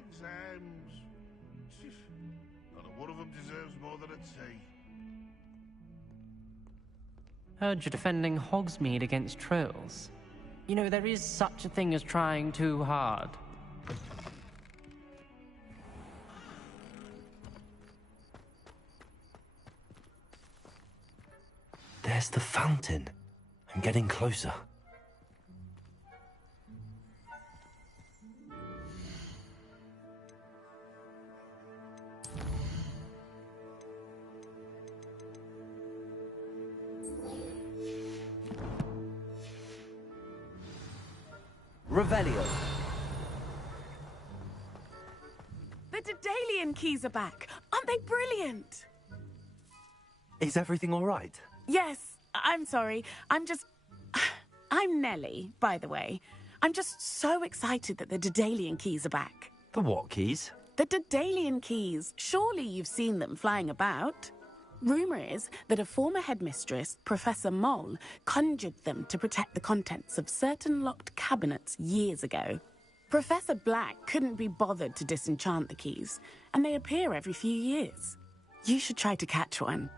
exams. Not a one of them deserves more than a T. Heard you're defending Hogsmeade against trolls. You know, there is such a thing as trying too hard. There's the fountain. I'm getting closer. Revelio. The Daedalian keys are back. Aren't they brilliant? Is everything all right? Yes, I'm sorry. I'm Nellie, by the way. I'm just so excited that the Daedalian keys are back. The what keys? The Daedalian keys. Surely you've seen them flying about. Rumour is that a former headmistress, Professor Moll, conjured them to protect the contents of certain locked cabinets years ago. Professor Black couldn't be bothered to disenchant the keys, and they appear every few years. You should try to catch one.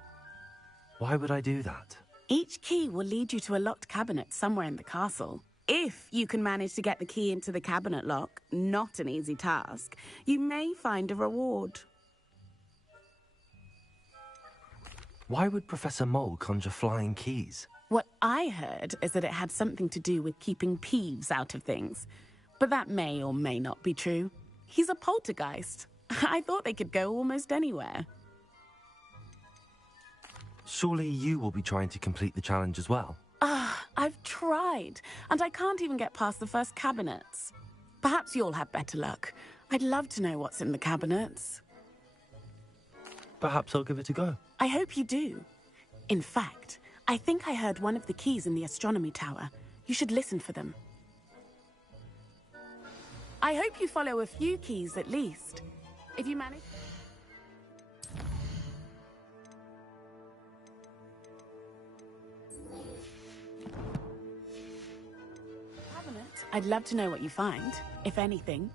Why would I do that? Each key will lead you to a locked cabinet somewhere in the castle. If you can manage to get the key into the cabinet lock, not an easy task, you may find a reward. Why would Professor Mole conjure flying keys? What I heard is that it had something to do with keeping Peeves out of things. But that may or may not be true. He's a poltergeist. I thought they could go almost anywhere. Surely you will be trying to complete the challenge as well. I've tried, and I can't even get past the first cabinets. Perhaps you'll have better luck. I'd love to know what's in the cabinets. Perhaps I'll give it a go. I hope you do. In fact, I think I heard one of the keys in the astronomy tower. You should listen for them. I hope you follow a few keys at least. If you manage... Cabinet, I'd love to know what you find, if anything.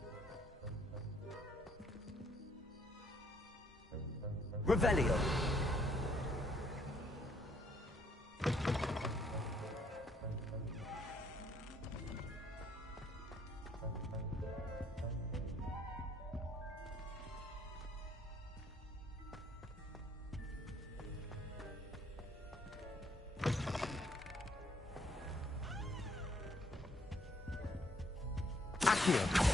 Revelio. Accio.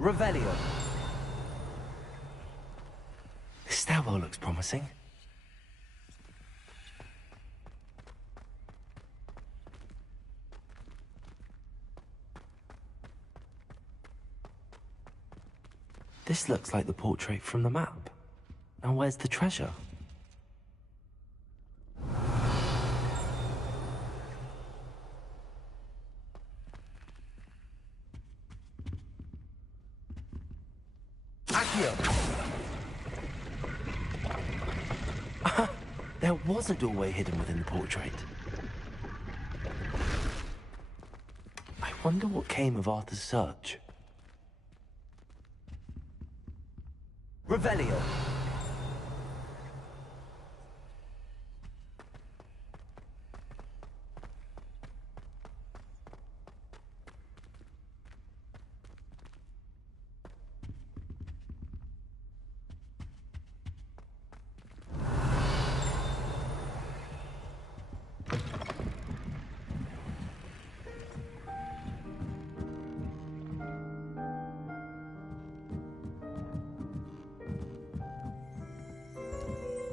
Revelio. This stairwell looks promising. This looks like the portrait from the map. Now where's the treasure? There was a doorway hidden within the portrait. I wonder what came of Arthur's search. Revelio.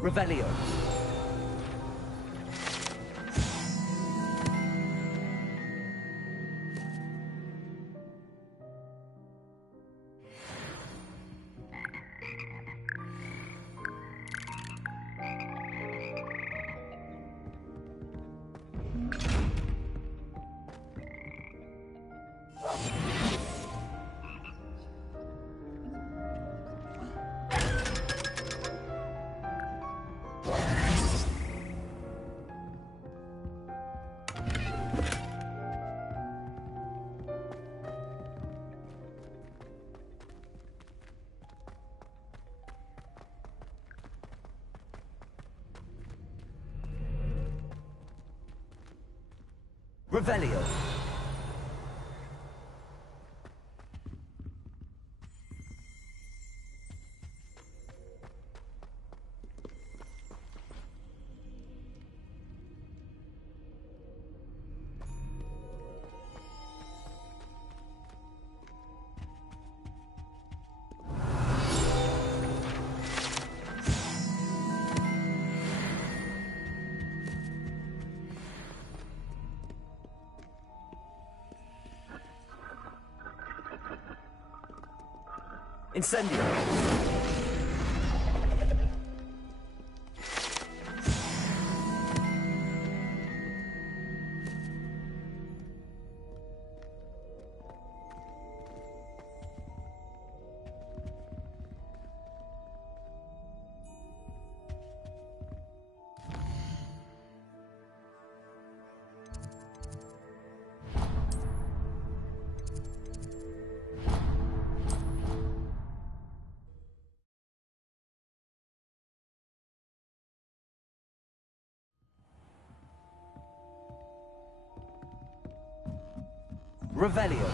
Revelio. Revelio. Incendio. Revelio.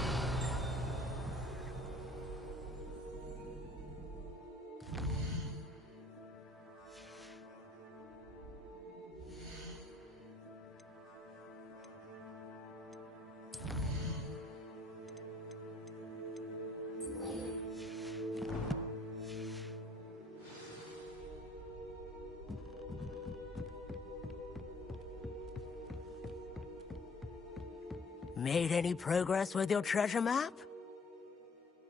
Made any progress with your treasure map?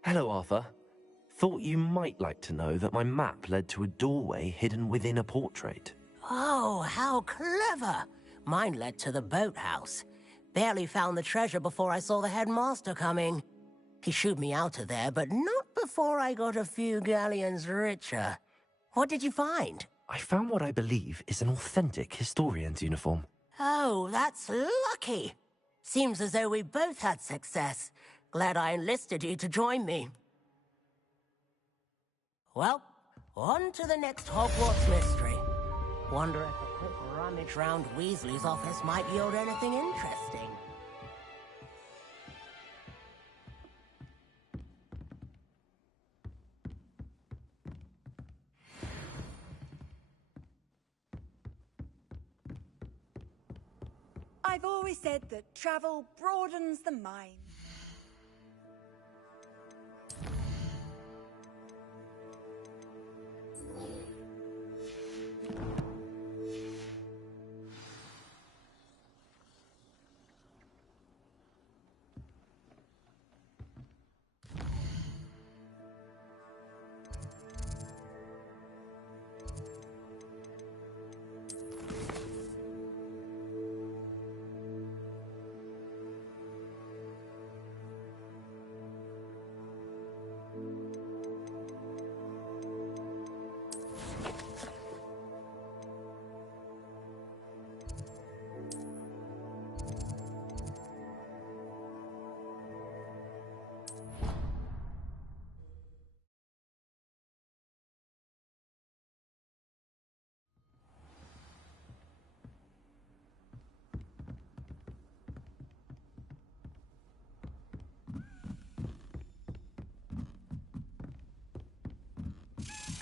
Hello, Arthur. Thought you might like to know that my map led to a doorway hidden within a portrait. Oh, how clever! Mine led to the boathouse. Barely found the treasure before I saw the headmaster coming. He shooed me out of there, but not before I got a few galleons richer. What did you find? I found what I believe is an authentic historian's uniform. Oh, that's lucky. Seems as though we both had success. Glad I enlisted you to join me. Well, on to the next Hogwarts mystery. Wonder if a quick rummage round Weasley's office might yield anything interesting. I've always said that travel broadens the mind.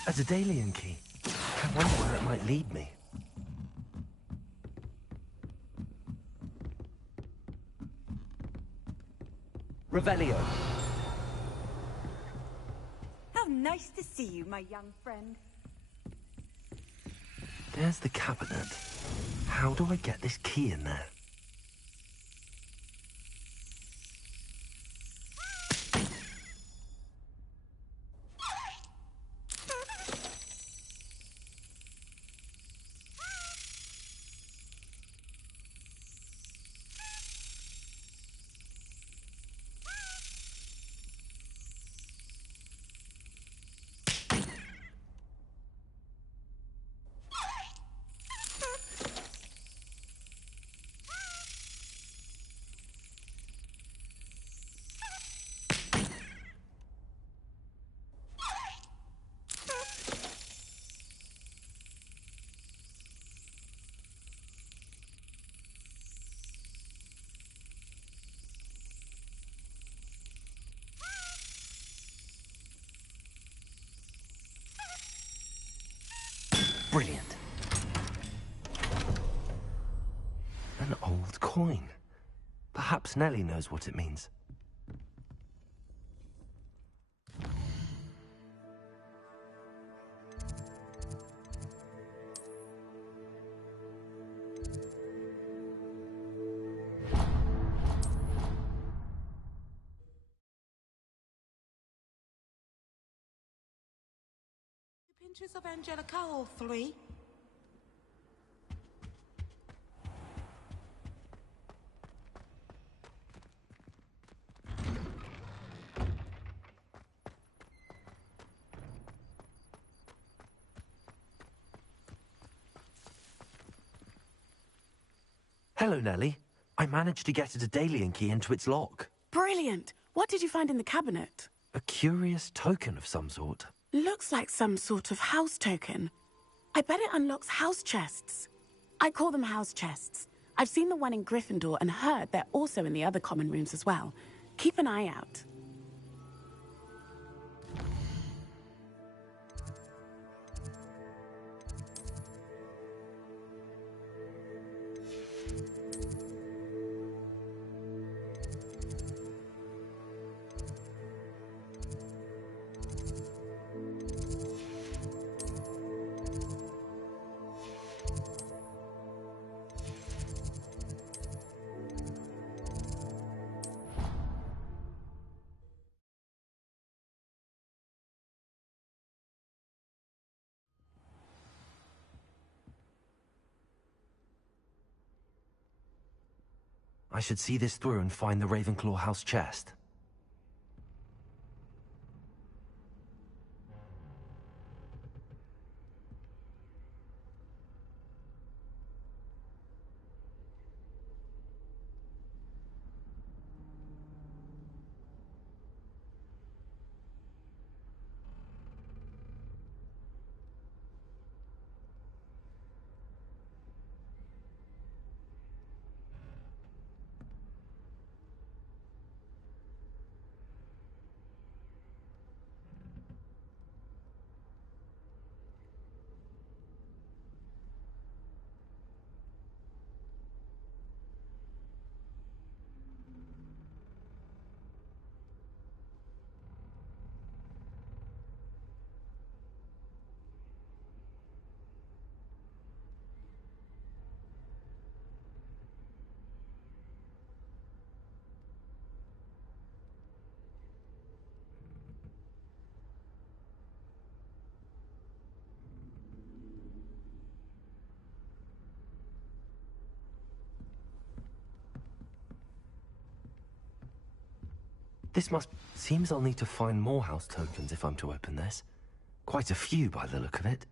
A Daedalian key. I wonder where it might lead me. Revelio. How nice to see you, my young friend. There's the cabinet. How do I get this key in there? Brilliant. An old coin. Perhaps Nellie knows what it means. Pinches of Angelica, all three. Hello, Nellie. I managed to get a Daedalian key into its lock. Brilliant! What did you find in the cabinet? A curious token of some sort. Looks like some sort of house token. I bet it unlocks house chests. I call them house chests. I've seen the one in Gryffindor and heard they're also in the other common rooms as well. Keep an eye out. I should see this through and find the Ravenclaw house chest. Seems I'll need to find more house tokens if I'm to open this. Quite a few by the look of it.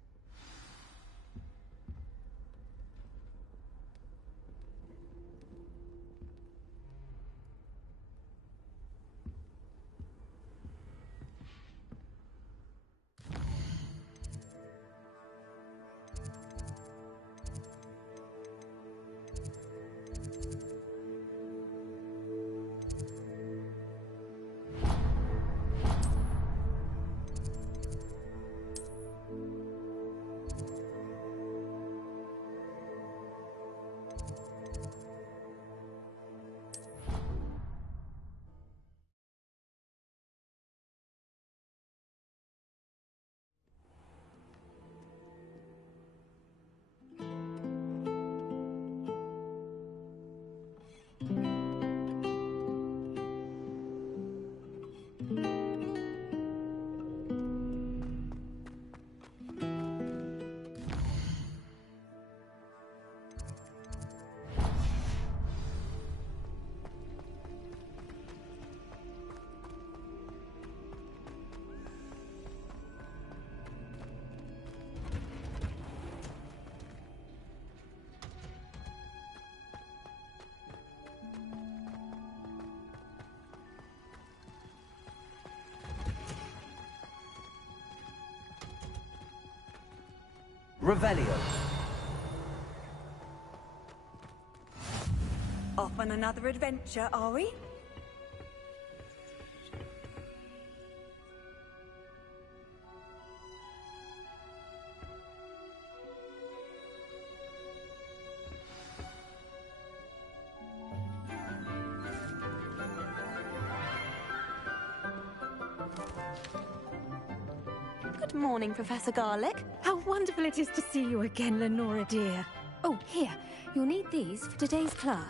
Revelio. Off on another adventure, are we? Good morning, Professor Garlick. How wonderful it is to see you again, Lenora dear. Oh, here. You'll need these for today's class.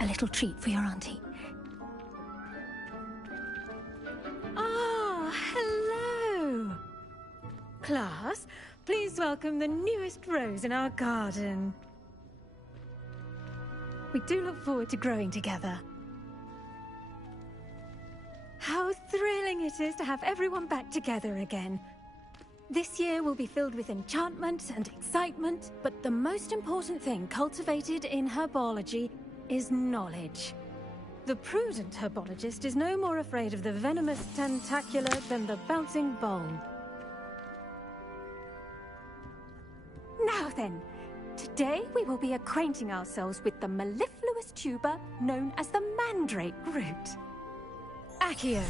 A little treat for your auntie. Ah, hello. Class, please welcome the newest rose in our garden. We do look forward to growing together. How thrilling it is to have everyone back together again. This year will be filled with enchantment and excitement, but the most important thing cultivated in herbology is knowledge. The prudent herbologist is no more afraid of the venomous tentacular than the bouncing bulb. Now then, today we will be acquainting ourselves with the mellifluous tuber known as the mandrake root. Accio.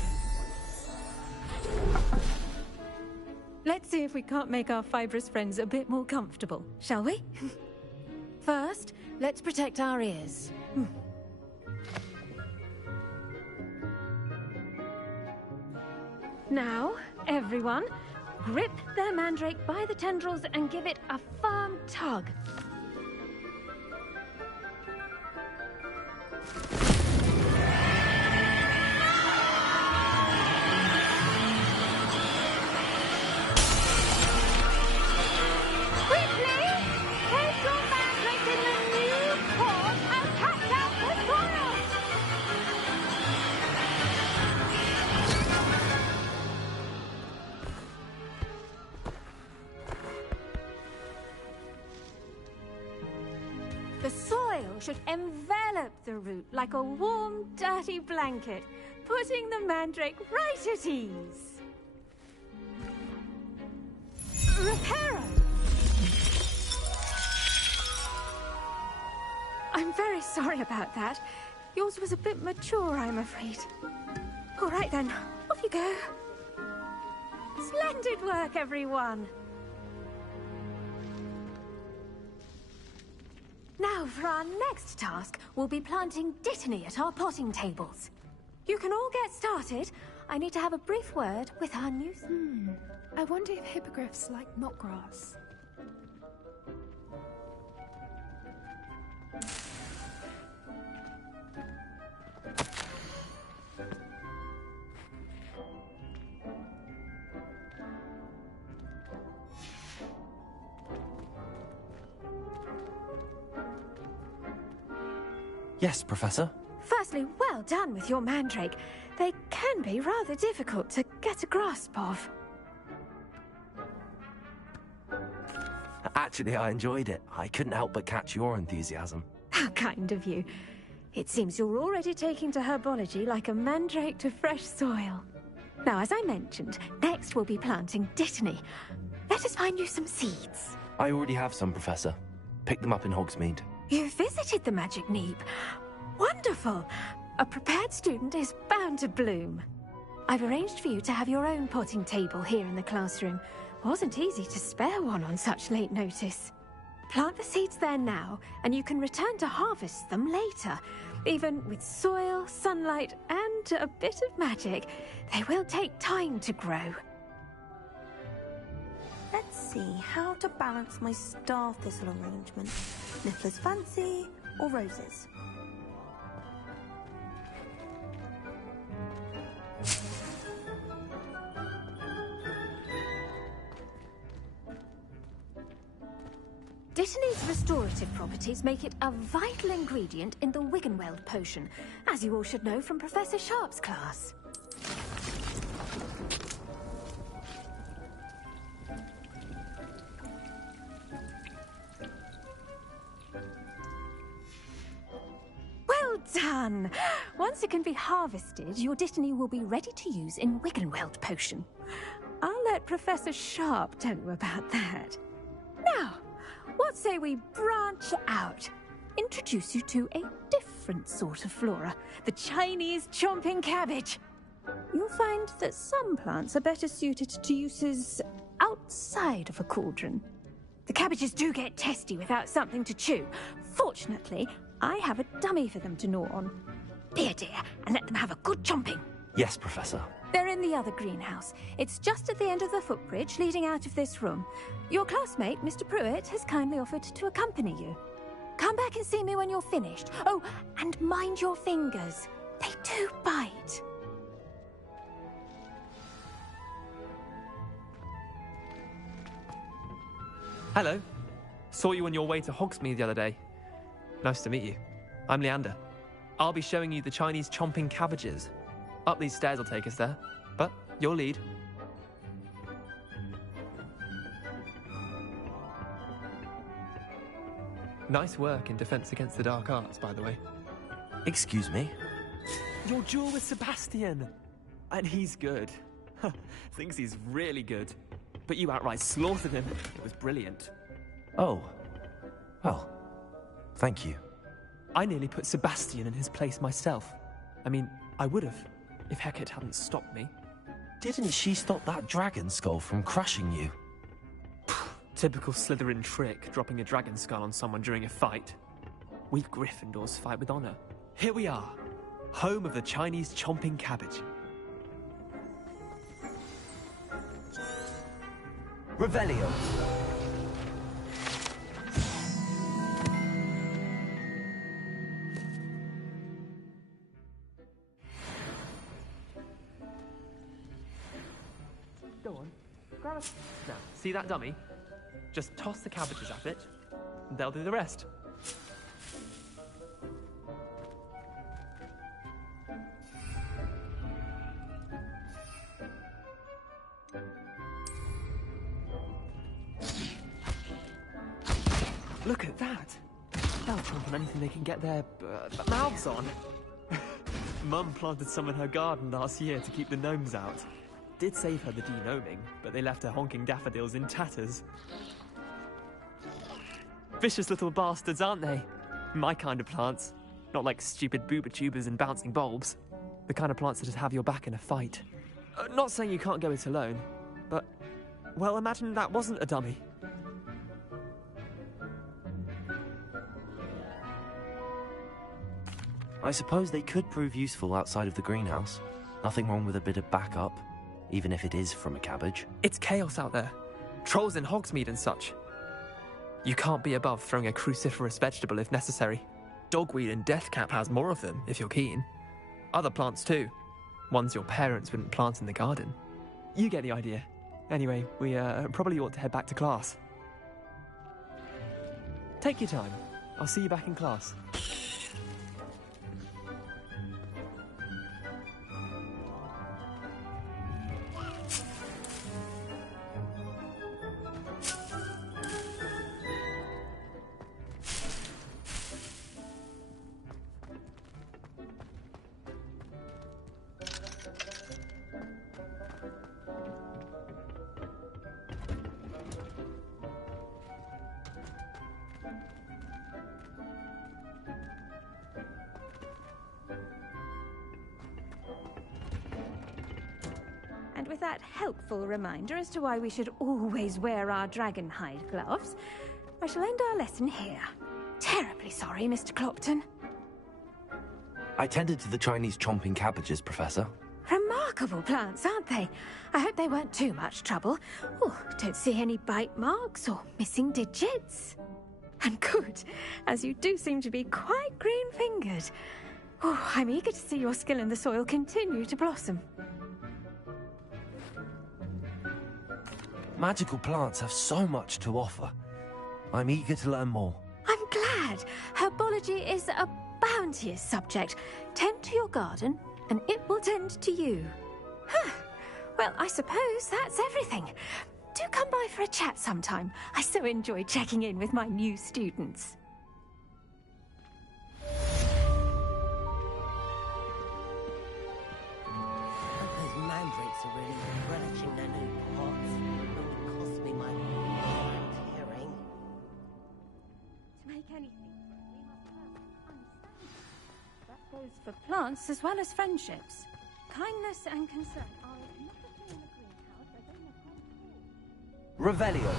Let's see if we can't make our fibrous friends a bit more comfortable, shall we? First, let's protect our ears. Now, everyone, grip their mandrake by the tendrils and give it a firm tug. The soil should envelop the root like a warm, dirty blanket, putting the mandrake right at ease. Reparo! I'm very sorry about that. Yours was a bit mature, I'm afraid. All right then, off you go. Splendid work, everyone! Now, for our next task, we'll be planting Dittany at our potting tables. You can all get started. I need to have a brief word with our new... I wonder if hippogriffs like knotgrass. Yes, Professor? Firstly, well done with your mandrake. They can be rather difficult to get a grasp of. Actually, I enjoyed it. I couldn't help but catch your enthusiasm. How kind of you. It seems you're already taking to herbology like a mandrake to fresh soil. Now, as I mentioned, next we'll be planting Dittany. Let us find you some seeds. I already have some, Professor. Picked them up in Hogsmeade. You visited the Magic Neep. Wonderful! A prepared student is bound to bloom. I've arranged for you to have your own potting table here in the classroom. Wasn't easy to spare one on such late notice. Plant the seeds there now, and you can return to harvest them later. Even with soil, sunlight, and a bit of magic, they will take time to grow. Let's see how to balance my star thistle arrangement. Niffler's fancy or roses? Dittany's restorative properties make it a vital ingredient in the Wiggenweld potion, as you all should know from Professor Sharp's class. Well done! Once it can be harvested, your Dittany will be ready to use in Wiggenweld potion. I'll let let Professor Sharp tell you about that. Now, what say we branch out? Introduce you to a different sort of flora, the Chinese chomping cabbage. You'll find that some plants are better suited to uses outside of a cauldron. The cabbages do get testy without something to chew. Fortunately, I have a dummy for them to gnaw on. Be a dear and let them have a good chomping. Yes, Professor. They're in the other greenhouse. It's just at the end of the footbridge leading out of this room. Your classmate, Mr. Pruitt, has kindly offered to accompany you. Come back and see me when you're finished. Oh, and mind your fingers. They do bite. Hello. Saw you on your way to Hogsmeade the other day. Nice to meet you. I'm Leander. I'll be showing you the Chinese chomping cabbages. Up these stairs will take us there, but you'll lead. Nice work in Defense Against the Dark Arts, by the way. Excuse me? Your duel with Sebastian! And he's good. Thinks he's really good. But you outright slaughtered him. It was brilliant. Oh. Well, thank you. I nearly put Sebastian in his place myself. I mean, I would have, if Hecate hadn't stopped me. Didn't she stop that dragon skull from crushing you? Typical Slytherin trick, dropping a dragon skull on someone during a fight. We Gryffindors fight with honor. Here we are, home of the Chinese chomping cabbage. Revelio. Go on, grab it. Now, see that dummy? Just toss the cabbages at it, and they'll do the rest. Look at that! They'll chomp on anything they can get their mouths on. Mum planted some in her garden last year to keep the gnomes out. Did save her the de-gnoming, but they left her honking daffodils in tatters. Vicious little bastards, aren't they? My kind of plants. Not like stupid booba tubers and bouncing bulbs. The kind of plants that just have your back in a fight. Not saying you can't go it alone, but, well, imagine that wasn't a dummy. I suppose they could prove useful outside of the greenhouse. Nothing wrong with a bit of backup, even if it is from a cabbage. It's chaos out there. Trolls in Hogsmeade and such. You can't be above throwing a cruciferous vegetable if necessary. Dogweed and deathcap has more of them, if you're keen. Other plants too. Ones your parents wouldn't plant in the garden. You get the idea. Anyway, we probably ought to head back to class. Take your time. I'll see you back in class. And with that helpful reminder as to why we should always wear our dragon hide gloves, I shall end our lesson here. Terribly sorry, Mr. Clopton. I tended to the Chinese chomping cabbages, Professor. Remarkable plants, aren't they? I hope they weren't too much trouble. Oh, don't see any bite marks or missing digits. And good, as you do seem to be quite green-fingered. Oh, I'm eager to see your skill in the soil continue to blossom. Magical plants have so much to offer. I'm eager to learn more. I'm glad. Herbology is a bounteous subject. Tend to your garden, and it will tend to you. Huh. Well, I suppose that's everything. Do come by for a chat sometime. I so enjoy checking in with my new students. Those mandrakes are really relishing their new pots. goes for plants as well as friendships. Kindness and concern are not a thing in the greenhouse where they must have. Revelio.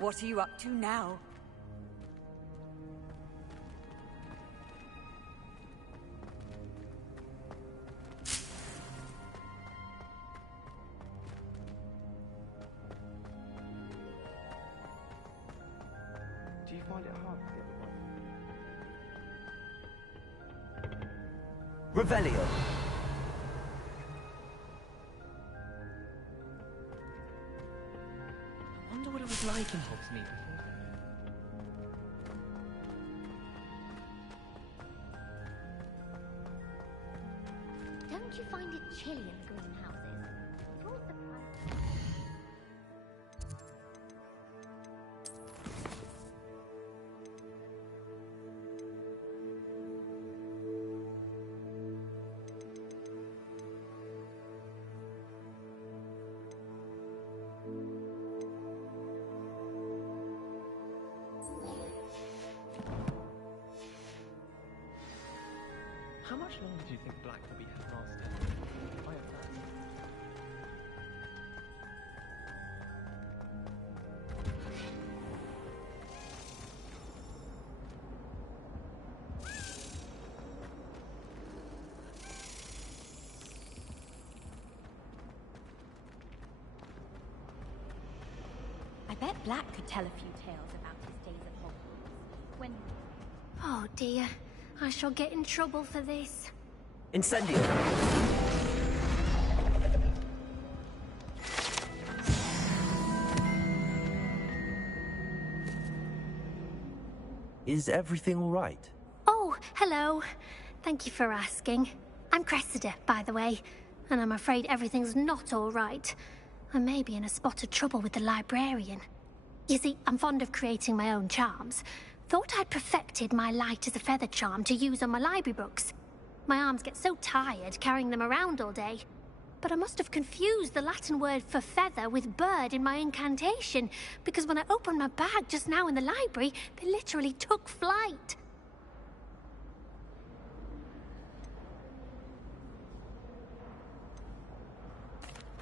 What are you up to now? Do you find it hard to get the one? Revelio. I wonder what it was like in Hogsmeade before. Don't you find it chilly in the greenhouses? It's all the How much longer do you think Black will be headmaster? I have that. I bet Black could tell a few tales about his days at Hogwarts. When... Oh dear, I shall get in trouble for this. Incendio. Is everything all right? Oh, hello. Thank you for asking. I'm Cressida, by the way, and I'm afraid everything's not all right. I may be in a spot of trouble with the librarian. You see, I'm fond of creating my own charms. Thought I'd perfected my light as a feather charm to use on my library books. My arms get so tired carrying them around all day. But I must have confused the Latin word for feather with bird in my incantation, because when I opened my bag just now in the library, they literally took flight.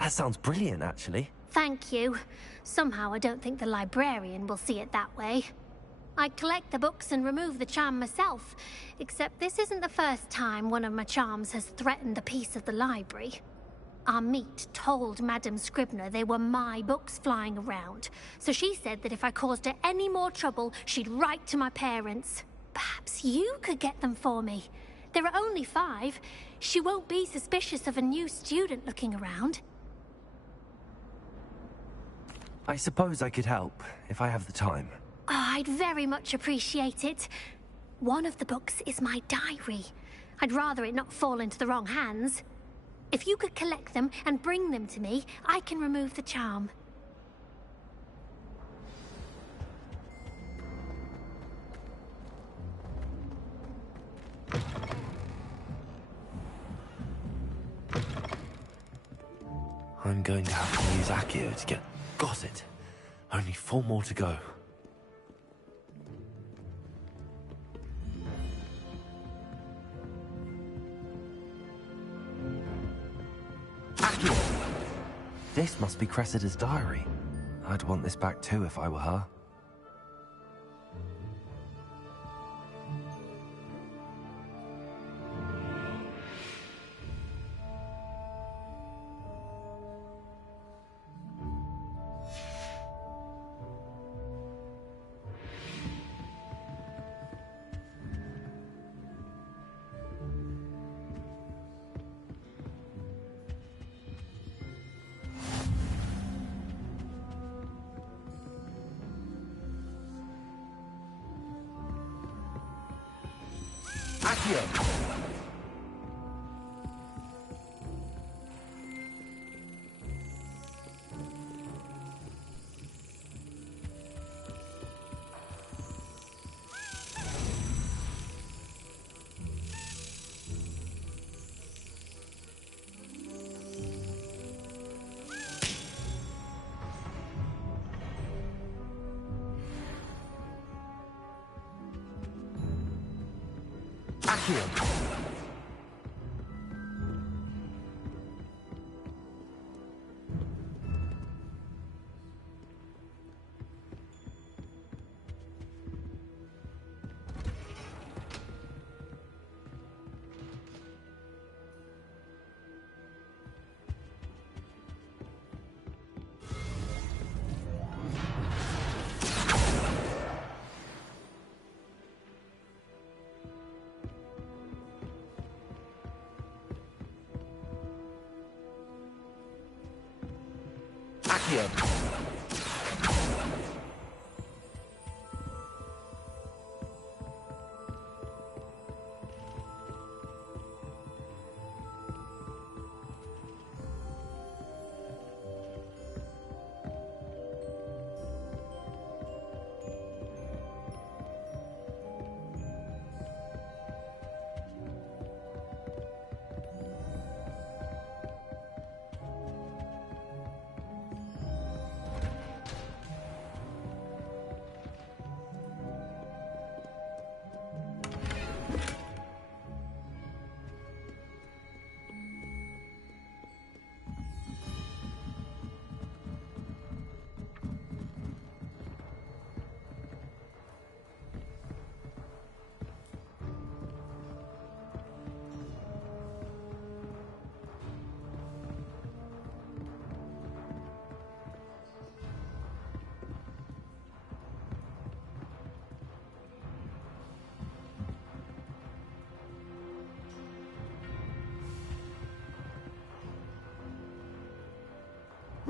That sounds brilliant, actually. Thank you. Somehow I don't think the librarian will see it that way. I collect the books and remove the charm myself, except this isn't the first time one of my charms has threatened the peace of the library. Our meet told Madame Scribner they were my books flying around, so she said that if I caused her any more trouble, she'd write to my parents. Perhaps you could get them for me. There are only 5. She won't be suspicious of a new student looking around. I suppose I could help, if I have the time. Oh, I'd very much appreciate it. One of the books is my diary. I'd rather it not fall into the wrong hands. If you could collect them and bring them to me, I can remove the charm. I'm going to have to use Accio to get... Got it. Only 4 more to go. Accio! This must be Cressida's diary. I'd want this back too if I were her. Accio. Accio.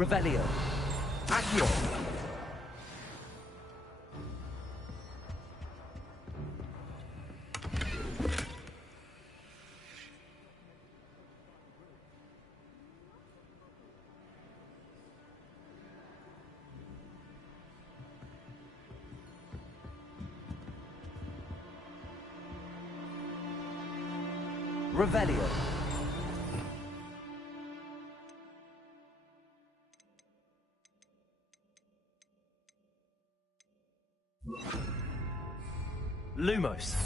Revelio. Accio. Revelio. Lumos.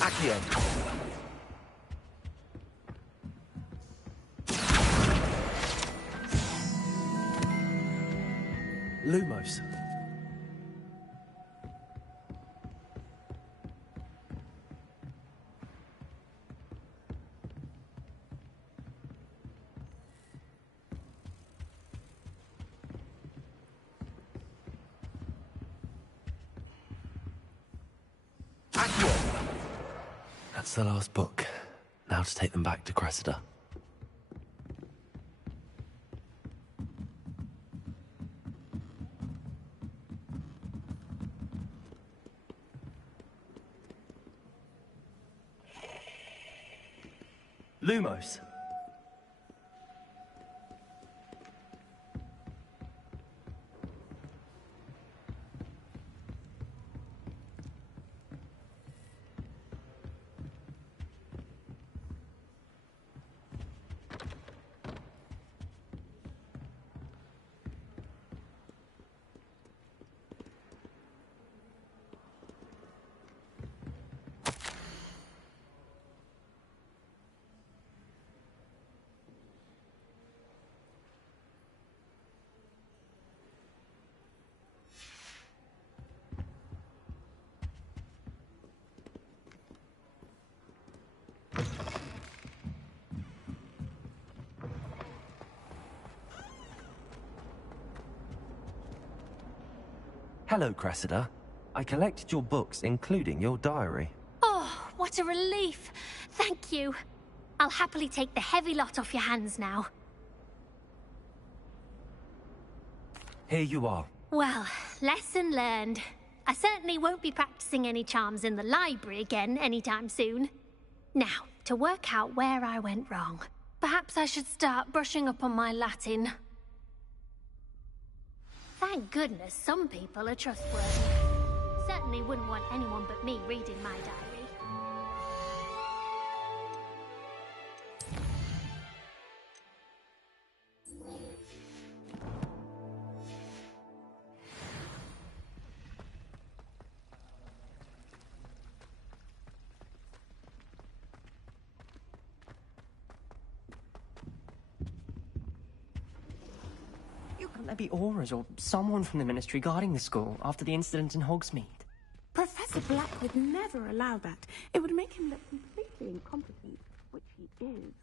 Accio. Lumos. That's the last book. Now to take them back to Cressida. Lumos. Hello, Cressida. I collected your books, including your diary. Oh, what a relief. Thank you. I'll happily take the heavy lot off your hands now. Here you are. Well, lesson learned. I certainly won't be practicing any charms in the library again anytime soon. Now, to work out where I went wrong. Perhaps I should start brushing up on my Latin. Thank goodness some people are trustworthy. Certainly wouldn't want anyone but me reading my diary. there be auras or someone from the Ministry guarding the school after the incident in Hogsmeade? Professor Black would never allow that. It would make him look completely incompetent, which he is.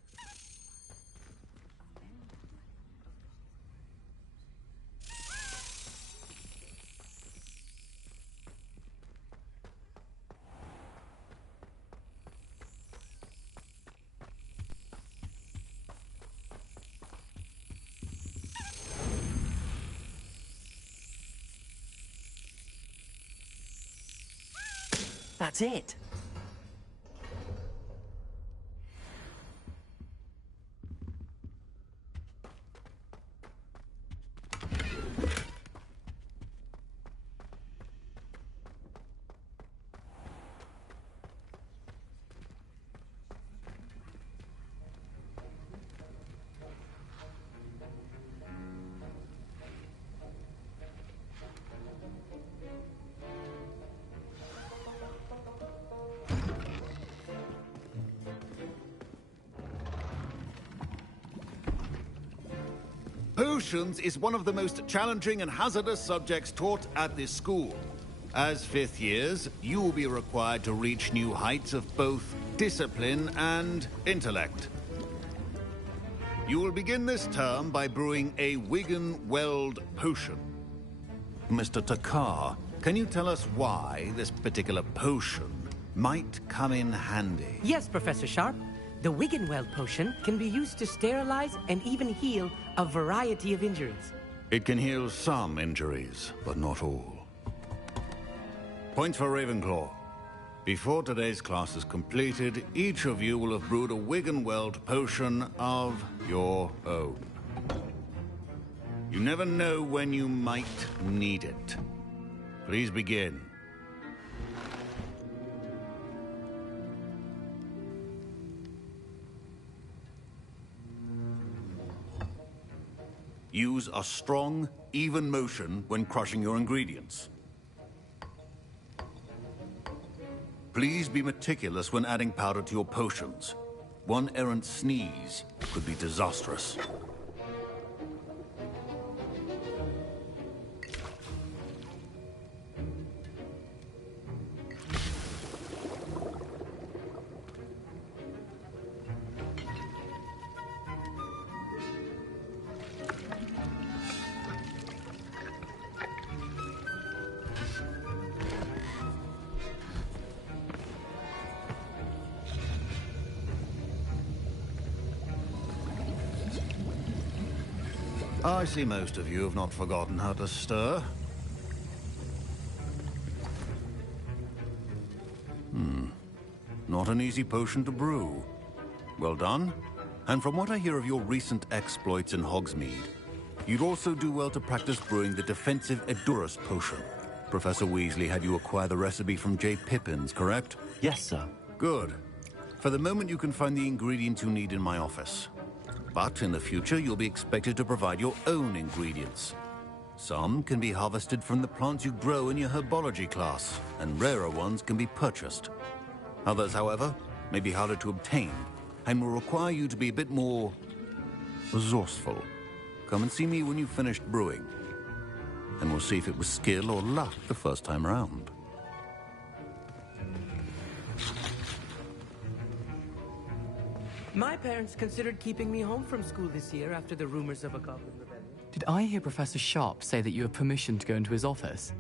That's it. Potions is one of the most challenging and hazardous subjects taught at this school. As fifth years, you will be required to reach new heights of both discipline and intellect. You will begin this term by brewing a Wiggenweld potion. Mr. Takar, can you tell us why this particular potion might come in handy? Yes, Professor Sharp. The Wiggenweld potion can be used to sterilize and even heal a variety of injuries. It can heal some injuries, but not all. Points for Ravenclaw. Before today's class is completed, each of you will have brewed a Wiggenweld potion of your own. You never know when you might need it. Please begin. Use a strong, even motion when crushing your ingredients. Please be meticulous when adding powder to your potions. One errant sneeze could be disastrous. I see most of you have not forgotten how to stir. Not an easy potion to brew. Well done. And from what I hear of your recent exploits in Hogsmeade, you'd also do well to practice brewing the defensive Edurus potion. Professor Weasley had you acquire the recipe from J. Pippin's, correct? Yes, sir. Good. For the moment, you can find the ingredients you need in my office. But in the future, you'll be expected to provide your own ingredients. Some can be harvested from the plants you grow in your herbology class, and rarer ones can be purchased. Others, however, may be harder to obtain, and will require you to be a bit more resourceful. Come and see me when you've finished brewing, and we'll see if it was skill or luck the first time around. My parents considered keeping me home from school this year after the rumors of a goblin rebellion. Did I hear Professor Sharp say that you have permission to go into his office?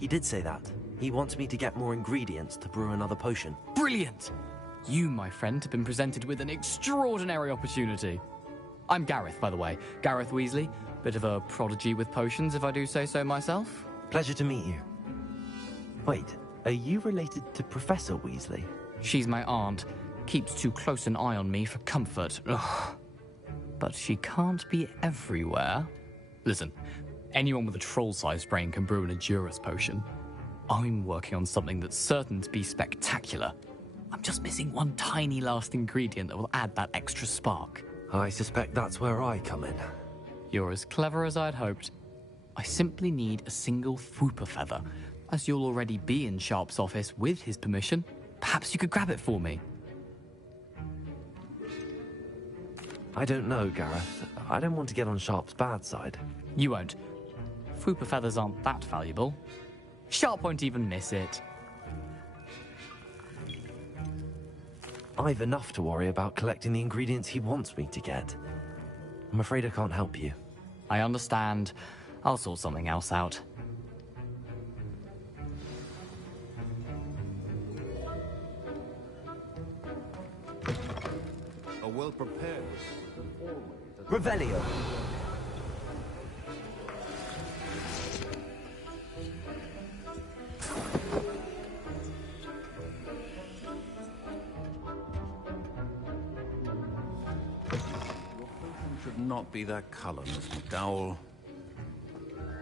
He did say that. He wants me to get more ingredients to brew another potion. Brilliant! You, my friend, have been presented with an extraordinary opportunity. I'm Gareth, by the way. Gareth Weasley. Bit of a prodigy with potions, if I do say so myself. Pleasure to meet you. Wait, are you related to Professor Weasley? She's my aunt. Keeps too close an eye on me for comfort. Ugh. But she can't be everywhere. Listen, anyone with a troll-sized brain can brew an Edurus potion. I'm working on something that's certain to be spectacular. I'm just missing one tiny last ingredient that will add that extra spark. I suspect that's where I come in. You're as clever as I'd hoped. I simply need a single Fwooper feather. As you'll already be in Sharp's office with his permission, perhaps you could grab it for me. I don't know, Gareth. I don't want to get on Sharp's bad side. You won't. Fupa feathers aren't that valuable. Sharp won't even miss it. I've enough to worry about collecting the ingredients he wants me to get. I'm afraid I can't help you. I understand. I'll sort something else out. A well-prepared Revelio. should not be that color, Miss McDowell.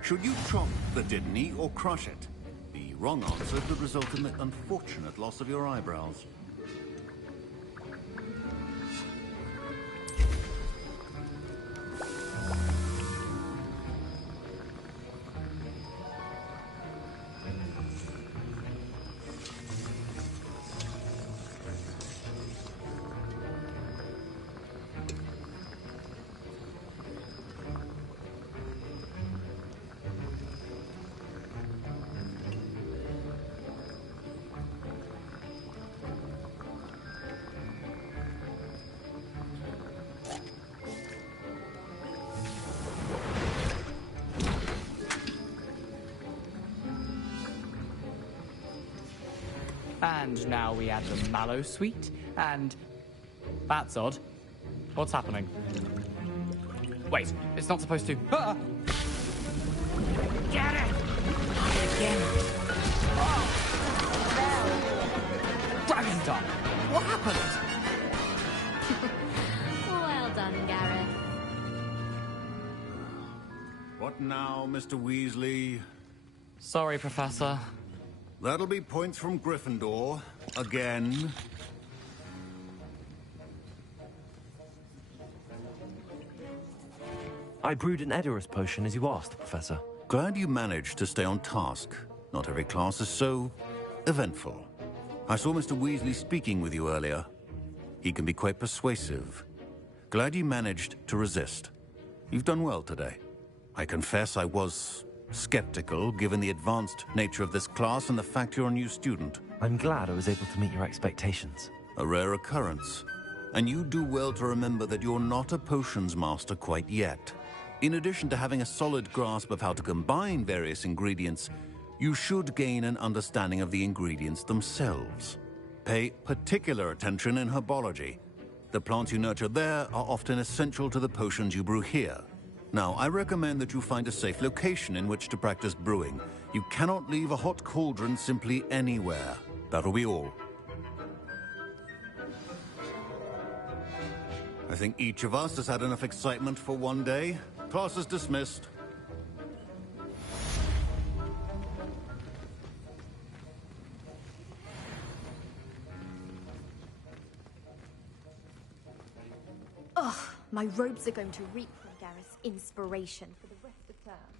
Should you chop the Didney or crush it? The wrong answer could result in the unfortunate loss of your eyebrows. And now we add the mallow sweet, and... That's odd. What's happening? Wait, it's not supposed to... Ah! Get it! Again. Oh! Dragon tongue! What happened? Well done, Gareth. What now, Mr. Weasley? Sorry, Professor. That'll be points from Gryffindor. Again. I brewed an Edorus potion as you asked, Professor. Glad you managed to stay on task. Not every class is so eventful. I saw Mr. Weasley speaking with you earlier. He can be quite persuasive. Glad you managed to resist. You've done well today. I confess I was skeptical, given the advanced nature of this class and the fact you're a new student. I'm glad I was able to meet your expectations. A rare occurrence. And you do well to remember that you're not a potions master quite yet. In addition to having a solid grasp of how to combine various ingredients, you should gain an understanding of the ingredients themselves. Pay particular attention in herbology. The plants you nurture there are often essential to the potions you brew here. Now, I recommend that you find a safe location in which to practice brewing. You cannot leave a hot cauldron simply anywhere. That'll be all. I think each of us has had enough excitement for one day. Class is dismissed. Ugh, my robes are going to reek from Gareth's inspiration for the rest of term.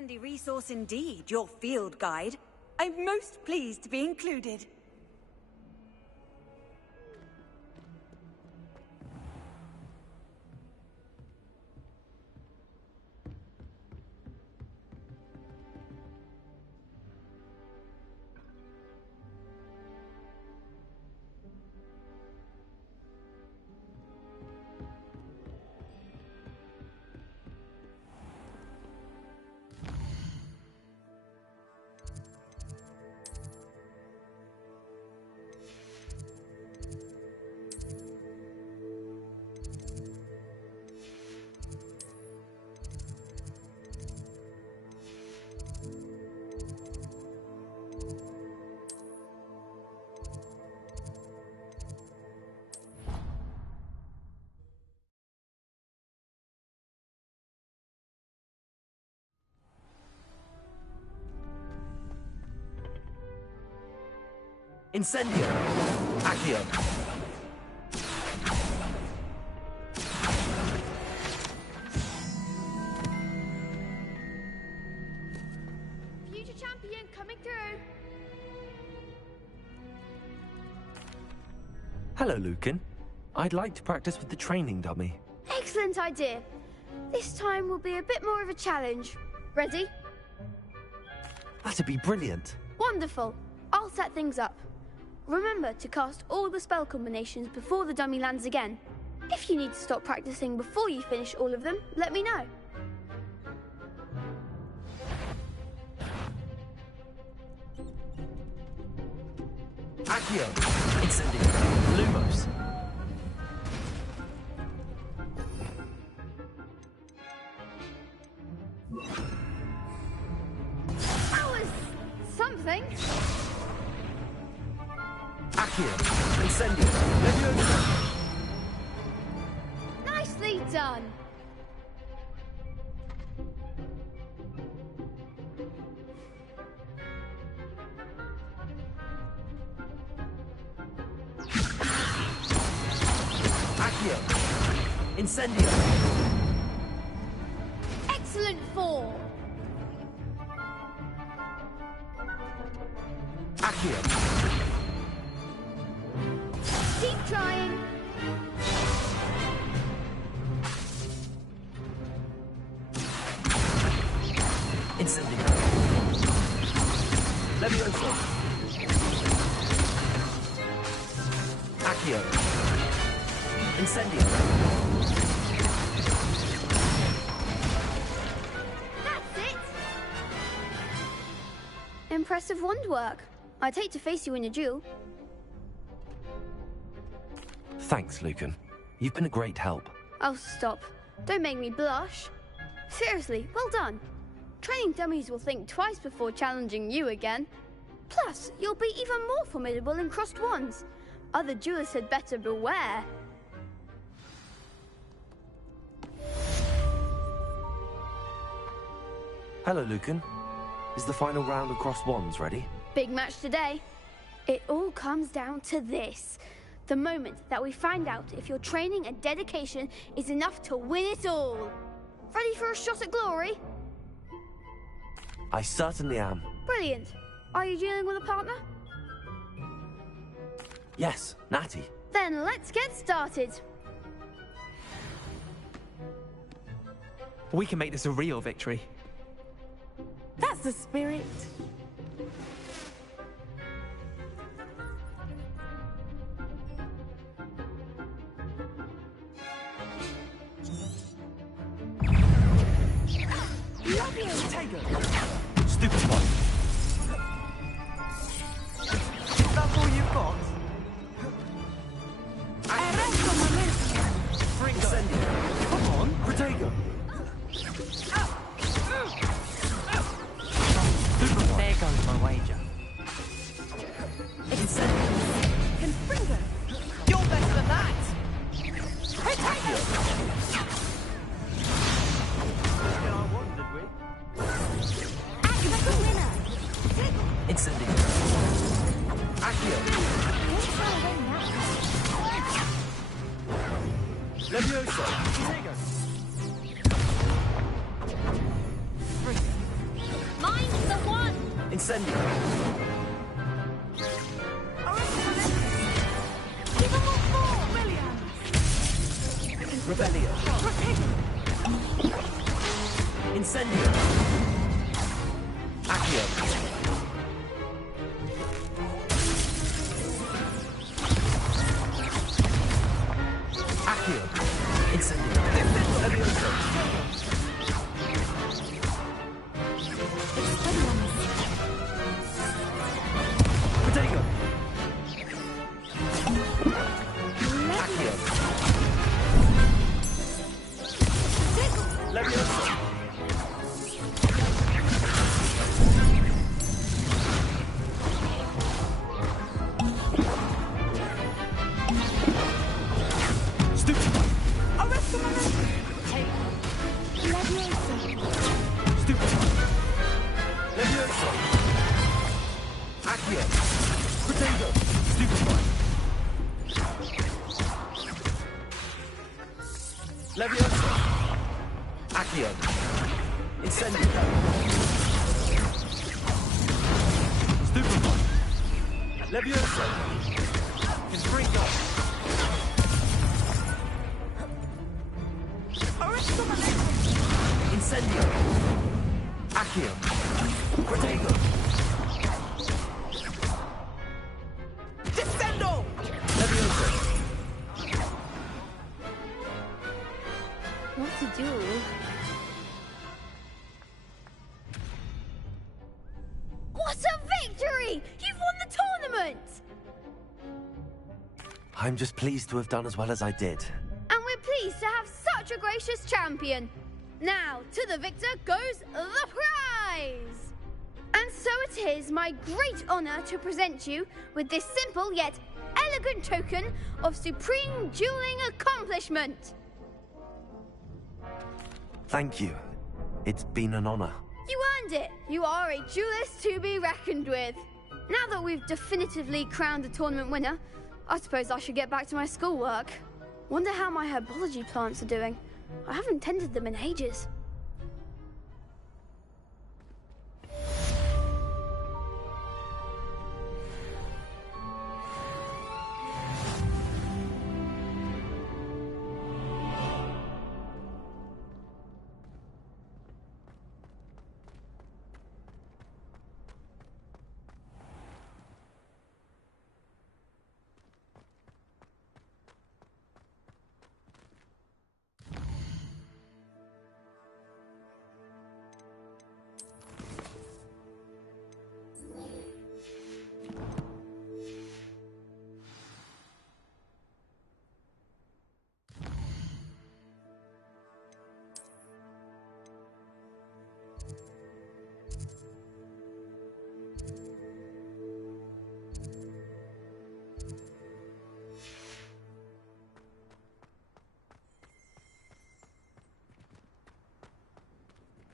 Handy resource indeed, your field guide. I'm most pleased to be included. Incendio! Accio! Future champion coming through. Hello, Lucan. I'd like to practice with the training dummy. Excellent idea. This time will be a bit more of a challenge. Ready? That'd be brilliant. Wonderful. I'll set things up. Remember to cast all the spell combinations before the dummy lands again. If you need to stop practicing before you finish all of them, let me know. Accio! Incendio! Lumos! That was something. Accio! Incendio! Leviosa! Nicely done. Accio! Incendio! Excellent form. Accio! Keep trying. Incendio! Leviosa! Accio! Incendio! That's it. Impressive wand work. I'd hate to face you in a duel. Thanks, Lucan. You've been a great help. Oh, stop. Don't make me blush. Seriously, well done. Training dummies will think twice before challenging you again. Plus, you'll be even more formidable in crossed wands. Other duelists had better beware. Hello, Lucan. Is the final round of crossed wands ready? Big match today. It all comes down to this. The moment that we find out if your training and dedication is enough to win it all. Ready for a shot at glory? I certainly am. Brilliant. Are you dealing with a partner? Yes, Natty. Then let's get started. We can make this a real victory. That's the spirit. Love you, Tager! Stupid one. That's all you've got? Bring Incendio. Come on, Protego. There goes my wager. Incendio. Confringo. You're better than that! Protego. Incendio. Accio. Leviosa. Protego. Mine's the one! Incendio. Give them all four, William. Rebellion. Incendio. Accio. Accio. Incendio. Leviosa. Protego. Accio. Leviosa. Stupid. Arrest them. Leviosa. Stupid. Leviosa. Accio. Protego. Accio! Incendio! Stupefy! Levioso! Confringo! Incendio! Accio! Protego! Descendo! Levioso! What to do? What a victory! You've won the tournament! I'm just pleased to have done as well as I did. And we're pleased to have such a gracious champion. Now, to the victor goes the prize! And so it is my great honor to present you with this simple yet elegant token of supreme dueling accomplishment. Thank you. It's been an honor. You earned it. You are a duelist to be reckoned with. Now that we've definitively crowned the tournament winner, I suppose I should get back to my schoolwork. Wonder how my herbology plants are doing. I haven't tended them in ages.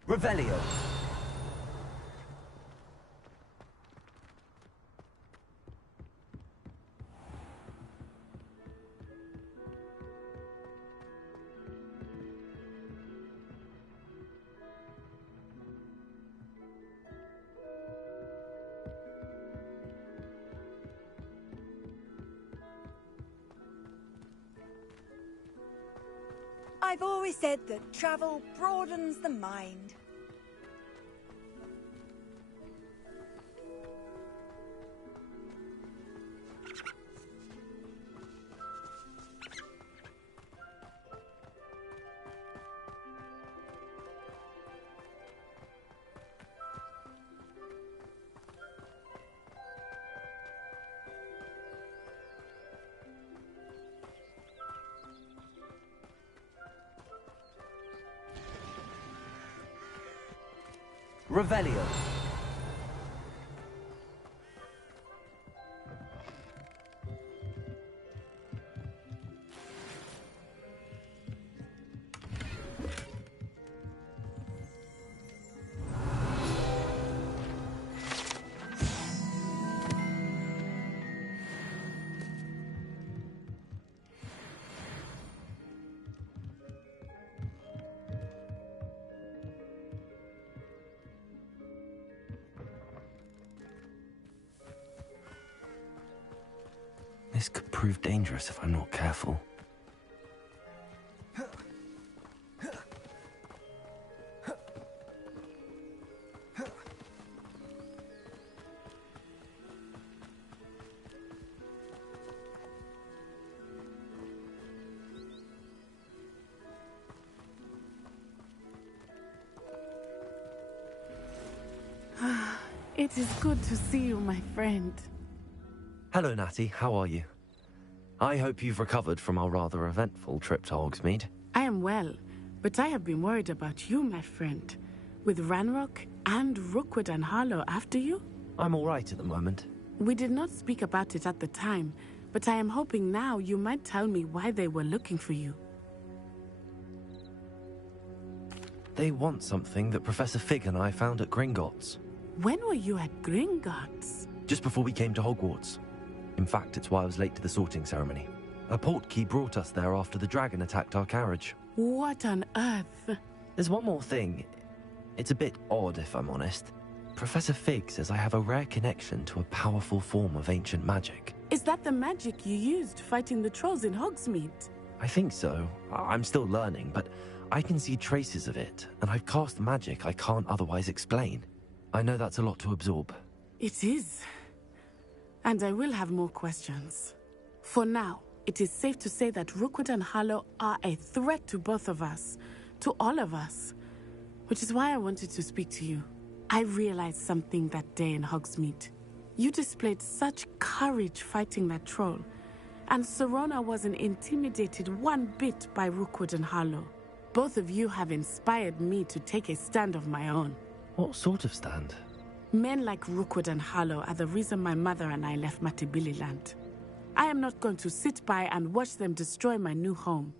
Revelio. I've always said that travel broadens the mind. Revelio. This could prove dangerous if I'm not careful. It is good to see you, my friend. Hello, Natty. How are you? I hope you've recovered from our rather eventful trip to Hogsmeade. I am well, but I have been worried about you, my friend. With Ranrock and Rookwood and Harlow after you? I'm all right at the moment. We did not speak about it at the time, but I am hoping now you might tell me why they were looking for you. They want something that Professor Fig and I found at Gringotts. When were you at Gringotts? Just before we came to Hogwarts. In fact, it's why I was late to the sorting ceremony. A portkey brought us there after the dragon attacked our carriage. What on earth? There's one more thing. It's a bit odd, if I'm honest. Professor Fig says I have a rare connection to a powerful form of ancient magic. Is that the magic you used fighting the trolls in Hogsmeade? I think so. I'm still learning, but I can see traces of it, and I've cast magic I can't otherwise explain. I know that's a lot to absorb. It is. And I will have more questions. For now, it is safe to say that Rookwood and Harlow are a threat to both of us, to all of us, which is why I wanted to speak to you. I realized something that day in Hogsmeade. You displayed such courage fighting that troll, and Serona wasn't intimidated one bit by Rookwood and Harlow. Both of you have inspired me to take a stand of my own. What sort of stand? Men like Rookwood and Harlow are the reason my mother and I left Matabili land. I am not going to sit by and watch them destroy my new home.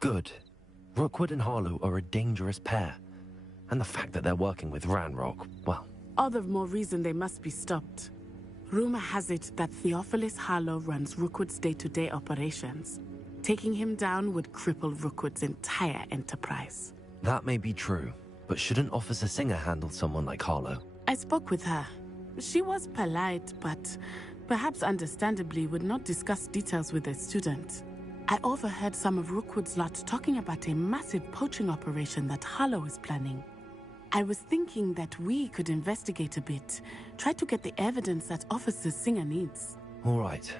Good. Rookwood and Harlow are a dangerous pair. And the fact that they're working with Ranrock, well... All the more reason they must be stopped. Rumor has it that Theophilus Harlow runs Rookwood's day-to-day operations. Taking him down would cripple Rookwood's entire enterprise. That may be true, but shouldn't Officer Singer handle someone like Harlow? I spoke with her. She was polite, but perhaps understandably would not discuss details with a student. I overheard some of Rookwood's lot talking about a massive poaching operation that Harlow is planning. I was thinking that we could investigate a bit, try to get the evidence that Officer Singer needs. All right,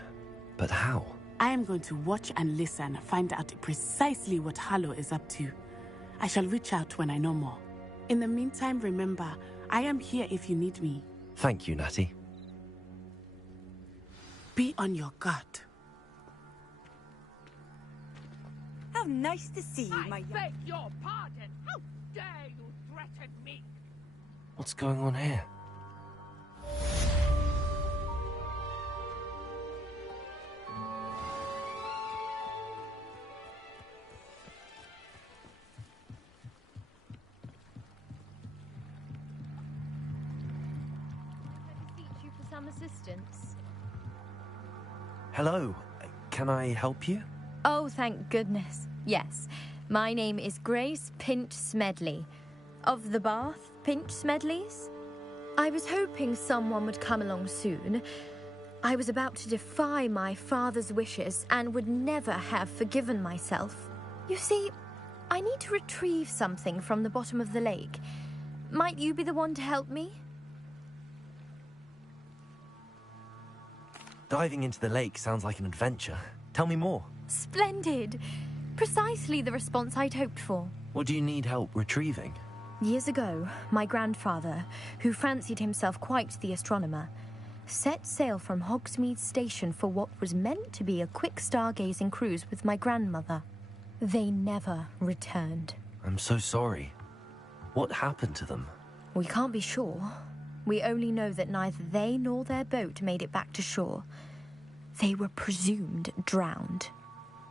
but how? I am going to watch and listen, find out precisely what Harlow is up to. I shall reach out when I know more. In the meantime, remember, I am here if you need me. Thank you, Natty. Be on your guard. How nice to see you, my young... I beg your pardon! How dare you threaten me? What's going on here? You for some assistance. Hello. Can I help you? Oh, thank goodness. Yes. My name is Grace Pinch Smedley. Of the Bath Pinch Smedleys? I was hoping someone would come along soon. I was about to defy my father's wishes and would never have forgiven myself. You see, I need to retrieve something from the bottom of the lake. Might you be the one to help me? Diving into the lake sounds like an adventure. Tell me more. Splendid. Precisely the response I'd hoped for. What do you need help retrieving? Years ago, my grandfather, who fancied himself quite the astronomer, set sail from Hogsmeade Station for what was meant to be a quick stargazing cruise with my grandmother. They never returned. I'm so sorry. What happened to them? We can't be sure. We only know that neither they nor their boat made it back to shore. They were presumed drowned.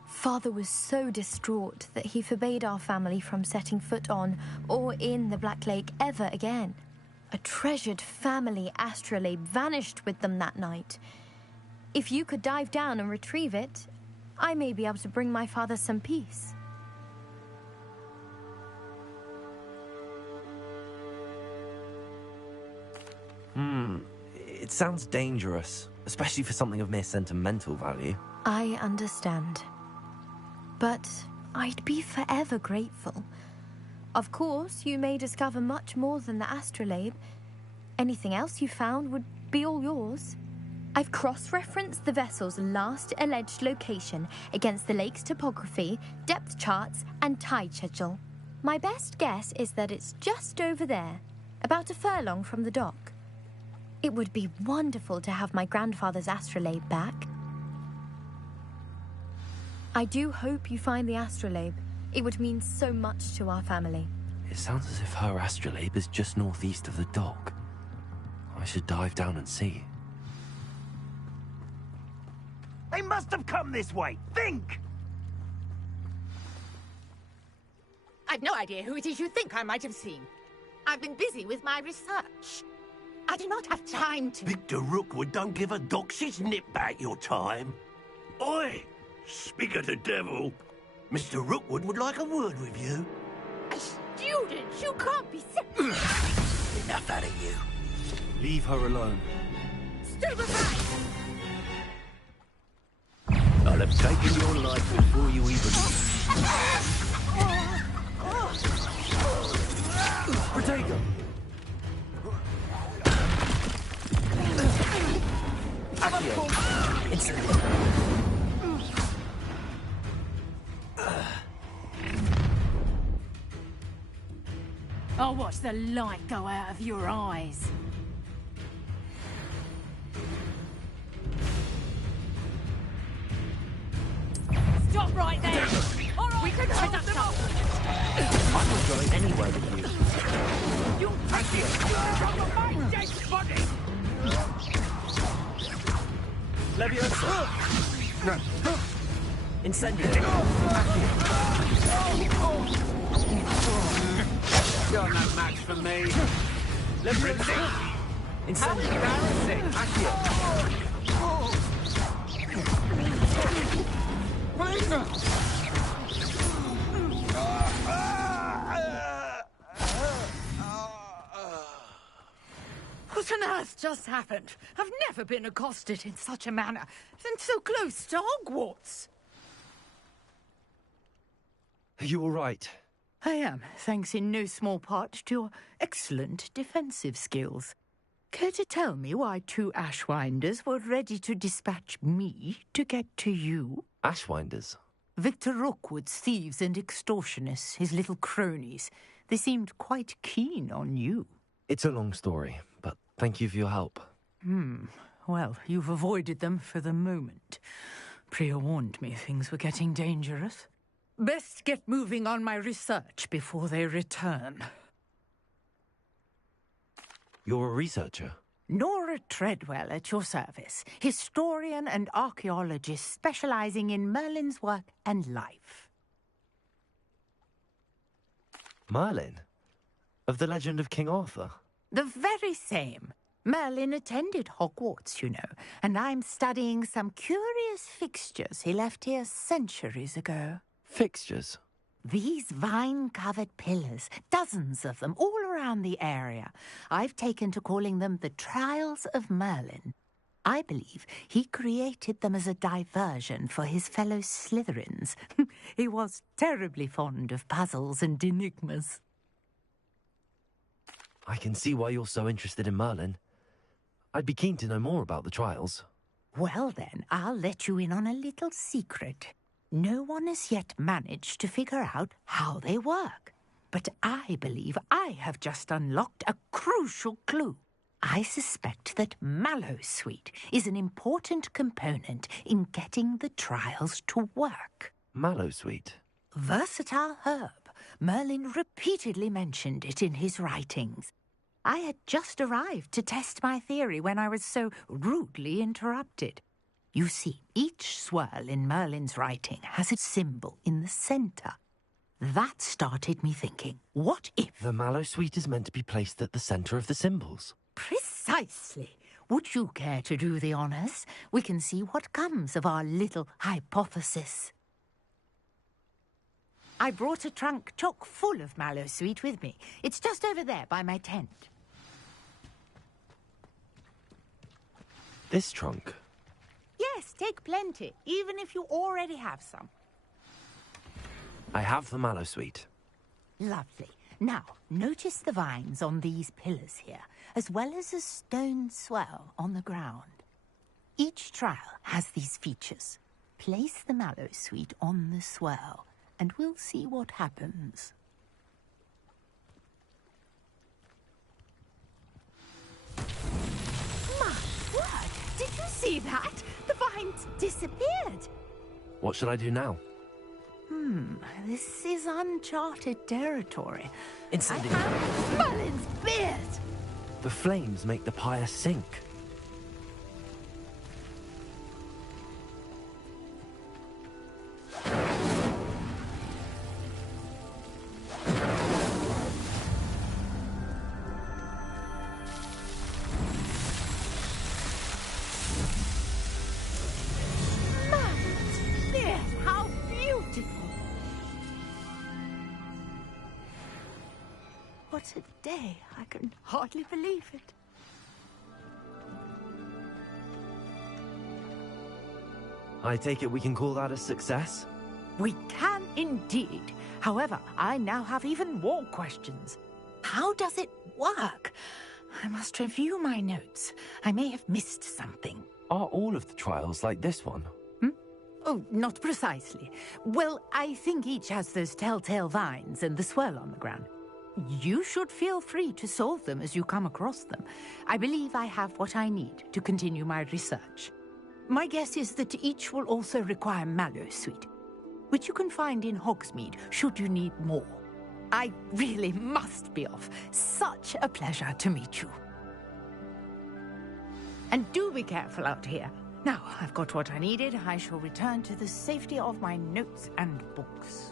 Father was so distraught that he forbade our family from setting foot on or in the Black Lake ever again. A treasured family astrolabe vanished with them that night. If you could dive down and retrieve it, I may be able to bring my father some peace. It sounds dangerous, especially for something of mere sentimental value. I understand. But I'd be forever grateful. Of course, you may discover much more than the astrolabe. Anything else you found would be all yours. I've cross-referenced the vessel's last alleged location against the lake's topography, depth charts, and tide schedule. My best guess is that it's just over there, about a furlong from the dock. It would be wonderful to have my grandfather's astrolabe back. I do hope you find the astrolabe. It would mean so much to our family. It sounds as if her astrolabe is just northeast of the dock. I should dive down and see. They must have come this way! Think! I've no idea who it is you think I might have seen. I've been busy with my research. I do not have time to... Victor Rookwood don't give a doxy's nip back your time. Oi! Speak of the devil. Mr. Rookwood would like a word with you. A student? You can't be Enough out of you. Leave her alone. Stupefy! I'll have taken your life before you even... Protego! I'll watch the light go out of your eyes. Stop right there! All right, we can head up top. I'm not going anywhere with you. You'll take it! You're my dead body! Leviosa! Incendio! You're no match for me. Leviosa! How embarrassing! What on earth just happened? I've never been accosted in such a manner, and so close to Hogwarts. Are you all right? I am, thanks in no small part to your excellent defensive skills. Care to tell me why 2 Ashwinders were ready to dispatch me to get to you? Ashwinders? Victor Rookwood's thieves and extortionists, his little cronies. They seemed quite keen on you. It's a long story, but thank you for your help. Well, you've avoided them for the moment. Priya warned me things were getting dangerous. Best get moving on my research before they return. You're a researcher? Nora Treadwell at your service, historian and archaeologist specializing in Merlin's work and life. Merlin? Of the legend of King Arthur? The very same. Merlin attended Hogwarts, you know, and I'm studying some curious fixtures he left here centuries ago. Fixtures? These vine-covered pillars, dozens of them, all around the area. I've taken to calling them the Trials of Merlin. I believe he created them as a diversion for his fellow Slytherins. He was terribly fond of puzzles and enigmas. I can see why you're so interested in Merlin. I'd be keen to know more about the trials. Well then, I'll let you in on a little secret. No one has yet managed to figure out how they work. But I believe I have just unlocked a crucial clue. I suspect that Mallowsweet is an important component in getting the trials to work. Mallowsweet? Versatile herb. Merlin repeatedly mentioned it in his writings. I had just arrived to test my theory when I was so rudely interrupted. You see, each swirl in Merlin's writing has a symbol in the centre. That started me thinking, what if... The Mallowsweet is meant to be placed at the centre of the symbols. Precisely. Would you care to do the honours? We can see what comes of our little hypothesis. I brought a trunk chock full of Mallowsweet with me. It's just over there by my tent. This trunk? Yes, take plenty, even if you already have some. I have the Mallowsweet. Lovely. Now, notice the vines on these pillars here, as well as a stone swell on the ground. Each trial has these features. Place the Mallowsweet on the swell, and we'll see what happens. My word! Did you see that? The vines disappeared. What should I do now? This is uncharted territory. Incendio. Merlin's beard! The flames make the pyre sink. Merlin's beard! How beautiful! what a day. I can hardly believe it. I take it we can call that a success? We can indeed. However, I now have even more questions. How does it work? I must review my notes. I may have missed something. Are all of the trials like this one? Oh, not precisely. Well, I think each has those telltale vines and the swirl on the ground. You should feel free to solve them as you come across them. I believe I have what I need to continue my research. My guess is that each will also require mallow sweet, which you can find in Hogsmeade should you need more. I really must be off. Such a pleasure to meet you. And do be careful out here. Now, I've got what I needed. I shall return to the safety of my notes and books.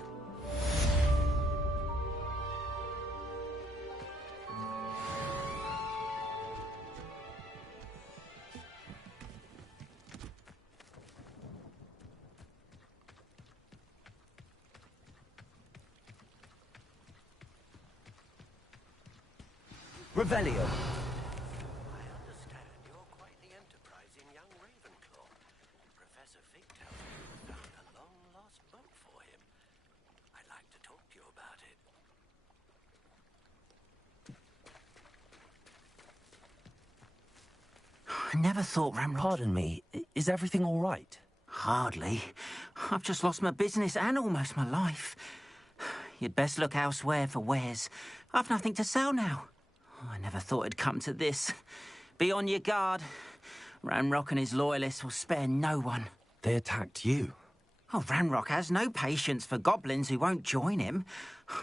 Revelio. I never thought Ramrod... Pardon me, is everything all right? Hardly. I've just lost my business and almost my life. You'd best look elsewhere for wares. I've nothing to sell now. I never thought it'd come to this. Be on your guard. Ranrock and his loyalists will spare no one. They attacked you? Oh, Ranrock has no patience for goblins who won't join him.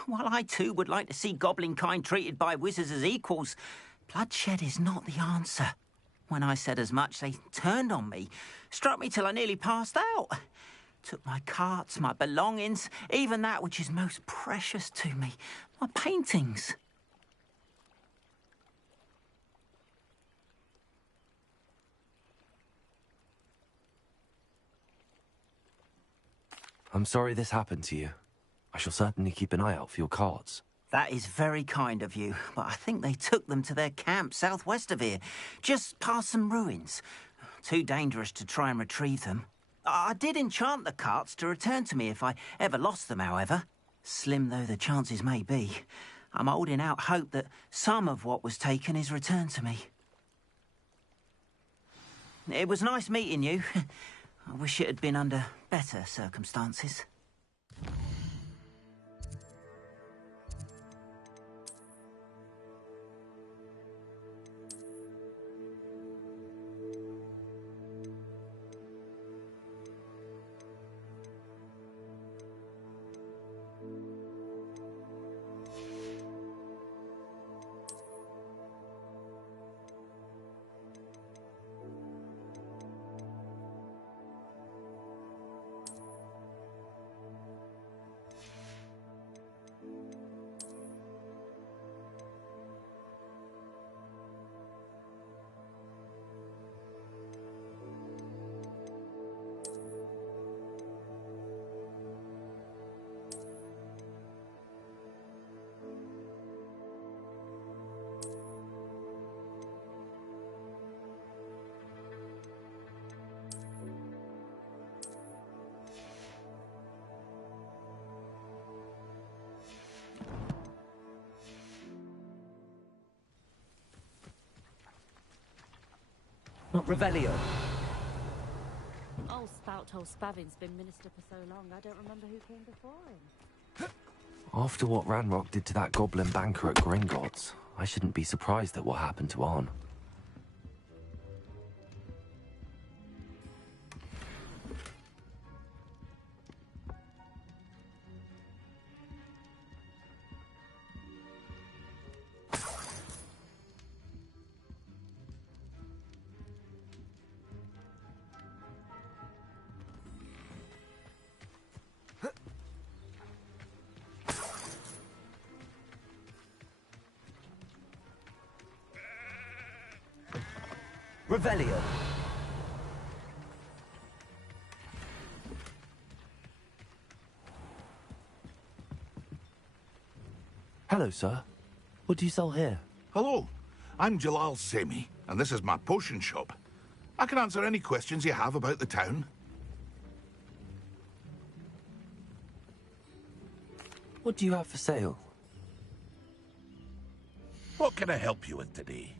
While I too would like to see goblin kind treated by wizards as equals, bloodshed is not the answer. When I said as much, they turned on me, struck me till I nearly passed out. Took my carts, my belongings, even that which is most precious to me, my paintings. I'm sorry this happened to you. I shall certainly keep an eye out for your carts. That is very kind of you, but I think they took them to their camp southwest of here, just past some ruins. Too dangerous to try and retrieve them. I did enchant the carts to return to me if I ever lost them, however. Slim though the chances may be, I'm holding out hope that some of what was taken is returned to me. It was nice meeting you. I wish it had been under better circumstances. Revelio. Old Spout-hole Spavin's been minister for so long, I don't remember who came before him. After what Ranrock did to that goblin banker at Gringotts, I shouldn't be surprised at what happened to Arn. Revelio. Hello, sir. What do you sell here? Hello, I'm Jalal Semi, and this is my potion shop. I can answer any questions you have about the town. What do you have for sale? What can I help you with today?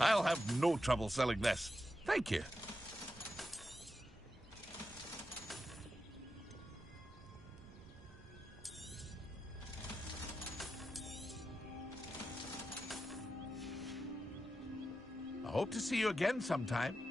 I'll have no trouble selling this. Thank you. I hope to see you again sometime.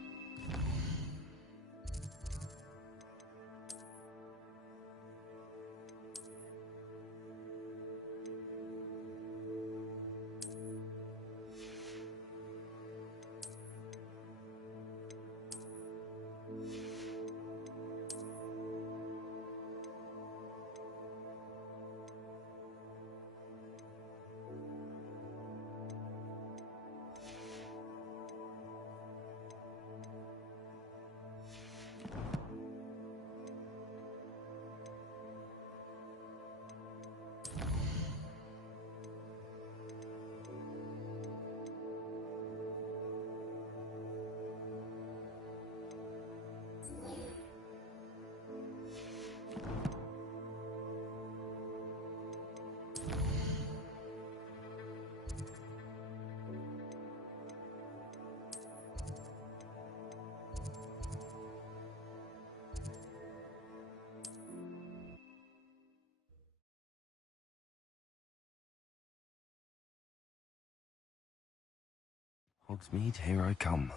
Hogsmeade, here I come.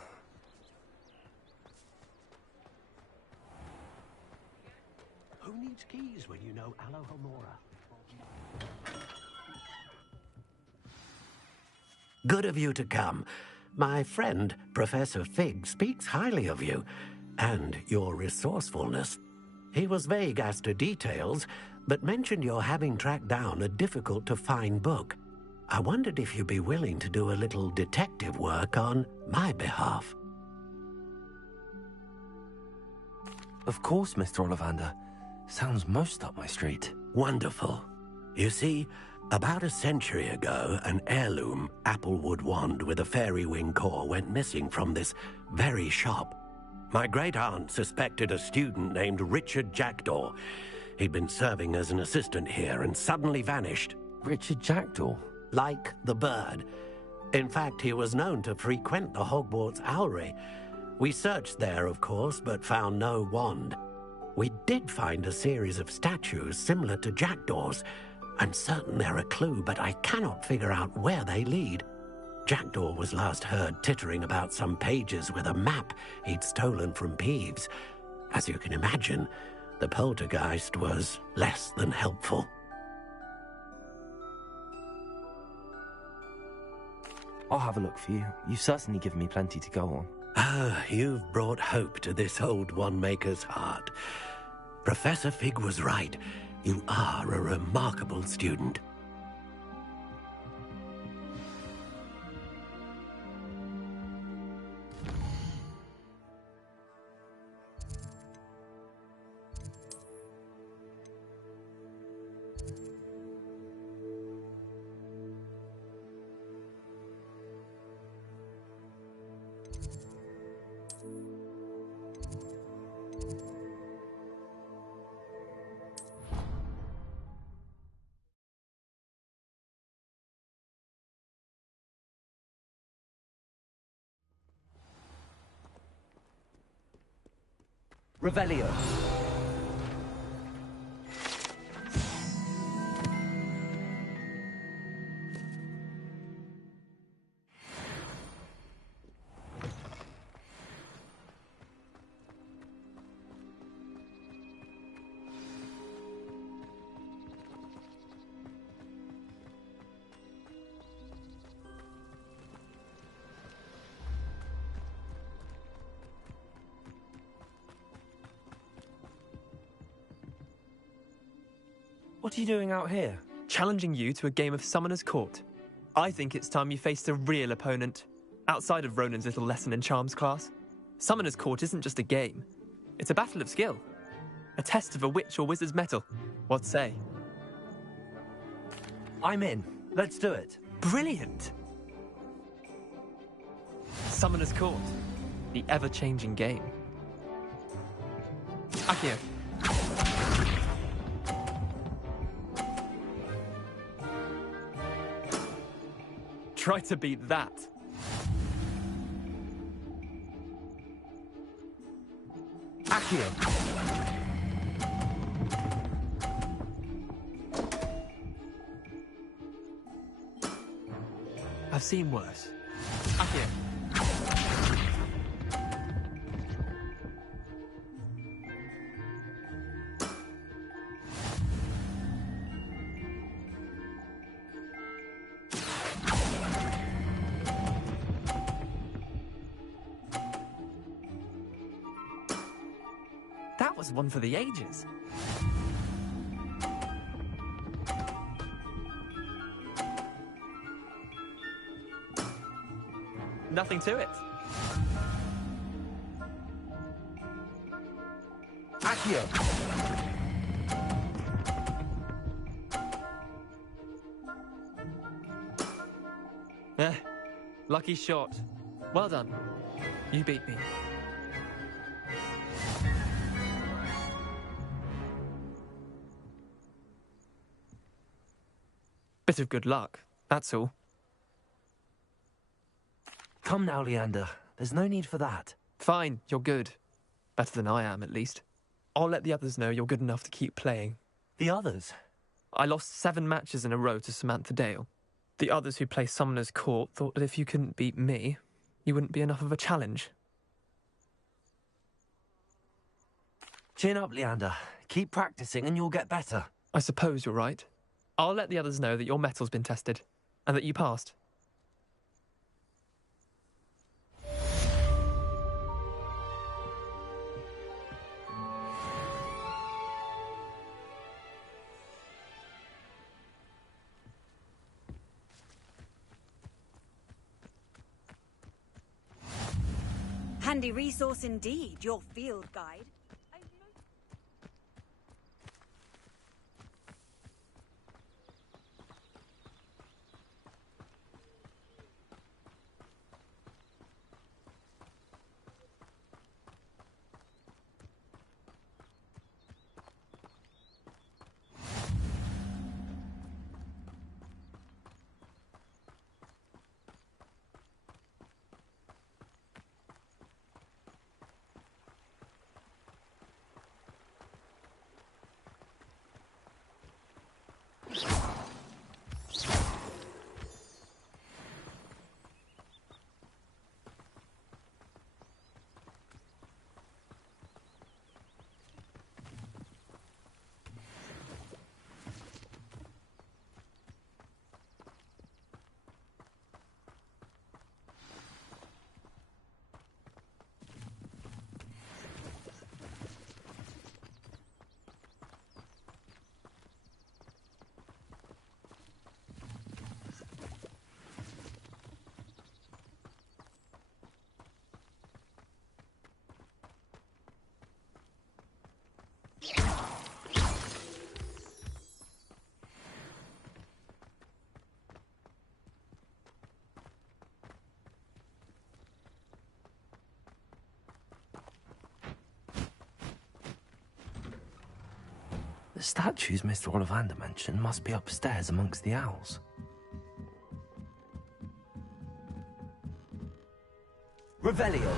Who needs keys when you know Alohomora? Good of you to come. My friend, Professor Fig, speaks highly of you, and your resourcefulness. He was vague as to details, but mentioned your having tracked down a difficult-to-find book. I wondered if you'd be willing to do a little detective work on my behalf. Of course, Mr. Ollivander. Sounds most up my street. Wonderful. You see, about a century ago, an heirloom applewood wand with a fairy wing core went missing from this very shop. My great-aunt suspected a student named Richard Jackdaw. He'd been serving as an assistant here and suddenly vanished. Richard Jackdaw? Like the bird. In fact, he was known to frequent the Hogwarts Owlery. We searched there, of course, but found no wand. We did find a series of statues similar to Jackdaw's. I'm certain they're a clue, but I cannot figure out where they lead. Jackdaw was last heard tittering about some pages with a map he'd stolen from Peeves. As you can imagine, the poltergeist was less than helpful. I'll have a look for you. You've certainly given me plenty to go on. Ah, you've brought hope to this old one-maker's heart. Professor Fig was right. You are a remarkable student. Revelio. What are you doing out here? Challenging you to a game of Summoner's Court. I think it's time you faced a real opponent, outside of Ronan's little lesson in charms class. Summoner's Court isn't just a game. It's a battle of skill. A test of a witch or wizard's mettle. What say? I'm in. Let's do it. Brilliant! Summoner's Court. The ever-changing game. Akio. Try to beat that. Akio. I've seen worse. Akio. That was one for the ages. Nothing to it. Akio. Lucky shot. Well done. You beat me. Bit of good luck, that's all. Come now, Leander. There's no need for that. Fine, you're good. Better than I am, at least. I'll let the others know you're good enough to keep playing. The others? I lost 7 matches in a row to Samantha Dale. The others who play Summoner's Court thought that if you couldn't beat me, you wouldn't be enough of a challenge. Chin up, Leander. Keep practicing and you'll get better. I suppose you're right. I'll let the others know that your metal's been tested, and that you passed. Handy resource indeed, your field guide. The statues Mr. Ollivander mentioned must be upstairs amongst the owls. Revelio.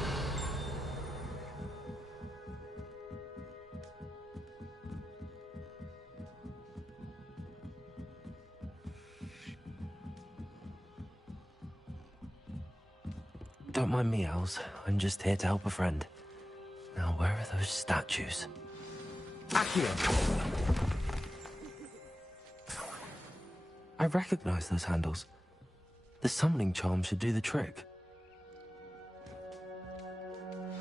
Don't mind me, owls. I'm just here to help a friend. Now, where are those statues? Accio! I recognize those handles. The summoning charm should do the trick.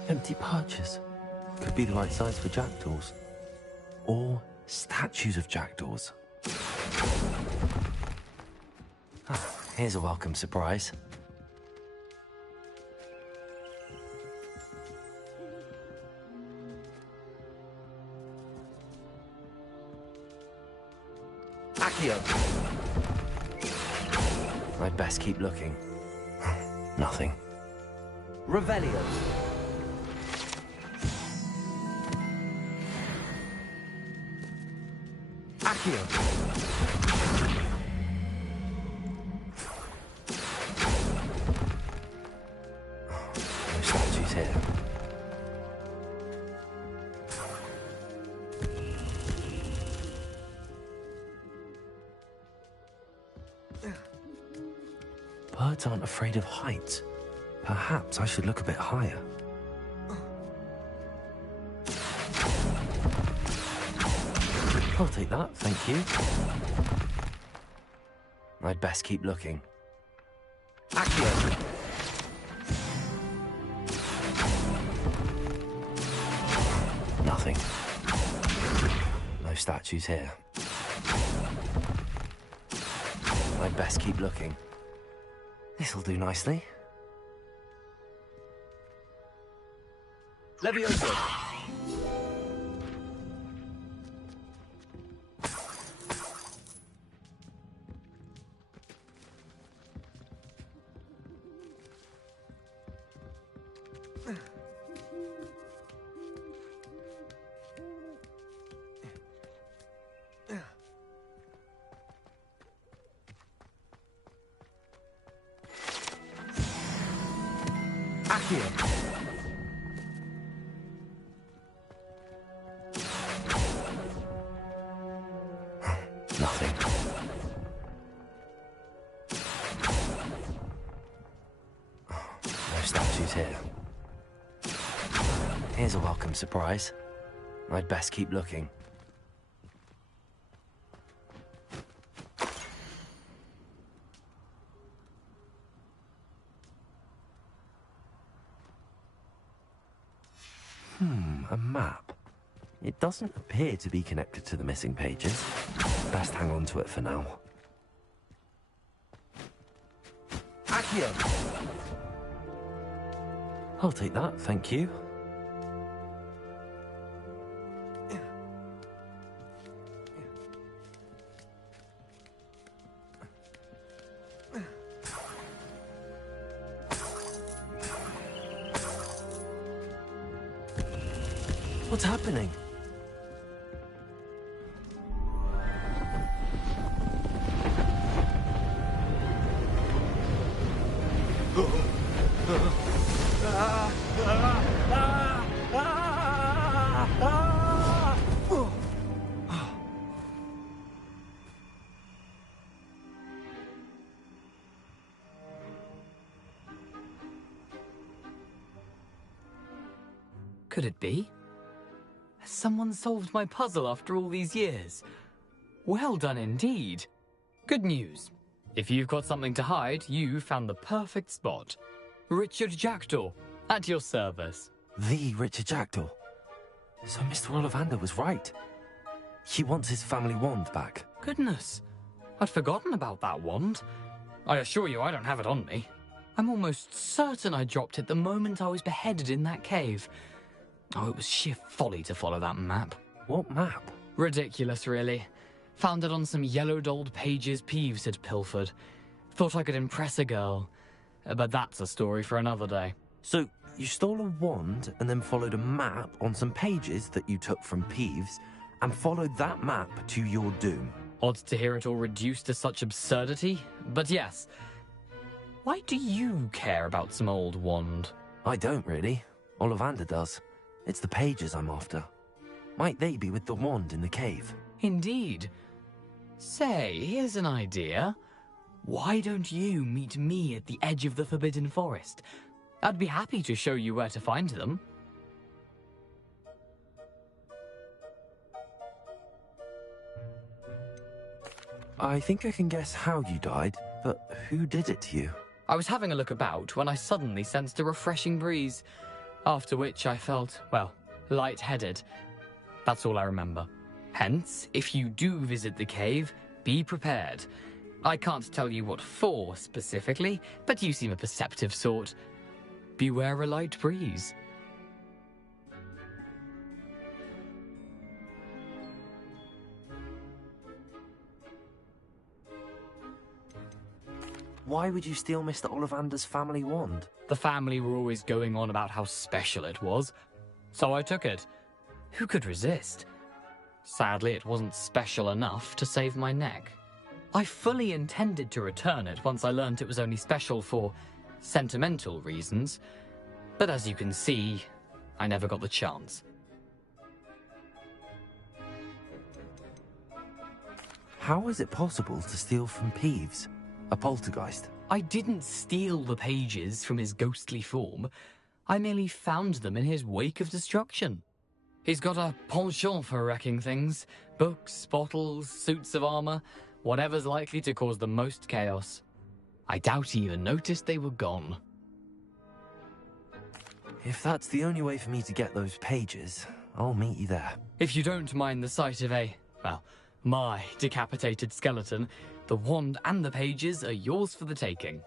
Empty perches. Could be the right size for jackdaws. Or statues of jackdaws. Here's a welcome surprise. Accio! I'd best keep looking. Nothing. Revelio. Accio! No statues here. Birds aren't afraid of heights. Perhaps I should look a bit higher. I'll take that, thank you. I'd best keep looking. Accio! Nothing. No statues here. I'd best keep looking. This'll do nicely. Levioso. Accio! Nothing. No statues here. Here's a welcome surprise. I'd best keep looking. A map. It doesn't appear to be connected to the missing pages. Best hang on to it for now. Accio! I'll take that, thank you. What's happening? Could it be? Has someone solved my puzzle after all these years? Well done indeed. Good news. If you've got something to hide, you found the perfect spot. Richard Jackdaw, at your service. The Richard Jackdaw. So Mr. Ollivander was right. He wants his family wand back. Goodness, I'd forgotten about that wand. I assure you I don't have it on me. I'm almost certain I dropped it the moment I was beheaded in that cave. Oh, it was sheer folly to follow that map. What map? Ridiculous, really. Found it on some yellowed old pages Peeves had pilfered. Thought I could impress a girl. But that's a story for another day. So, you stole a wand and then followed a map on some pages that you took from Peeves and followed that map to your doom. Odd to hear it all reduced to such absurdity, but yes. Why do you care about some old wand? I don't, really. Ollivander does. It's the pages I'm after. Might they be with the wand in the cave? Indeed. Say, here's an idea. Why don't you meet me at the edge of the Forbidden Forest? I'd be happy to show you where to find them. I think I can guess how you died, but who did it to you? I was having a look about when I suddenly sensed a refreshing breeze, after which I felt, well, lightheaded. That's all I remember. Hence, if you do visit the cave, Be prepared. I can't tell you what for specifically, but you seem a perceptive sort. Beware a light breeze. Why would you steal Mr. Ollivander's family wand? The family were always going on about how special it was, so I took it. Who could resist? Sadly, it wasn't special enough to save my neck. I fully intended to return it once I learned it was only special for sentimental reasons, but as you can see, I never got the chance. How is it possible to steal from Peeves, a poltergeist? I didn't steal the pages from his ghostly form. I merely found them in his wake of destruction. He's got a penchant for wrecking things. Books, bottles, suits of armor, whatever's likely to cause the most chaos. I doubt he even noticed they were gone. If that's the only way for me to get those pages, I'll meet you there. If you don't mind the sight of my decapitated skeleton, the wand and the pages are yours for the taking.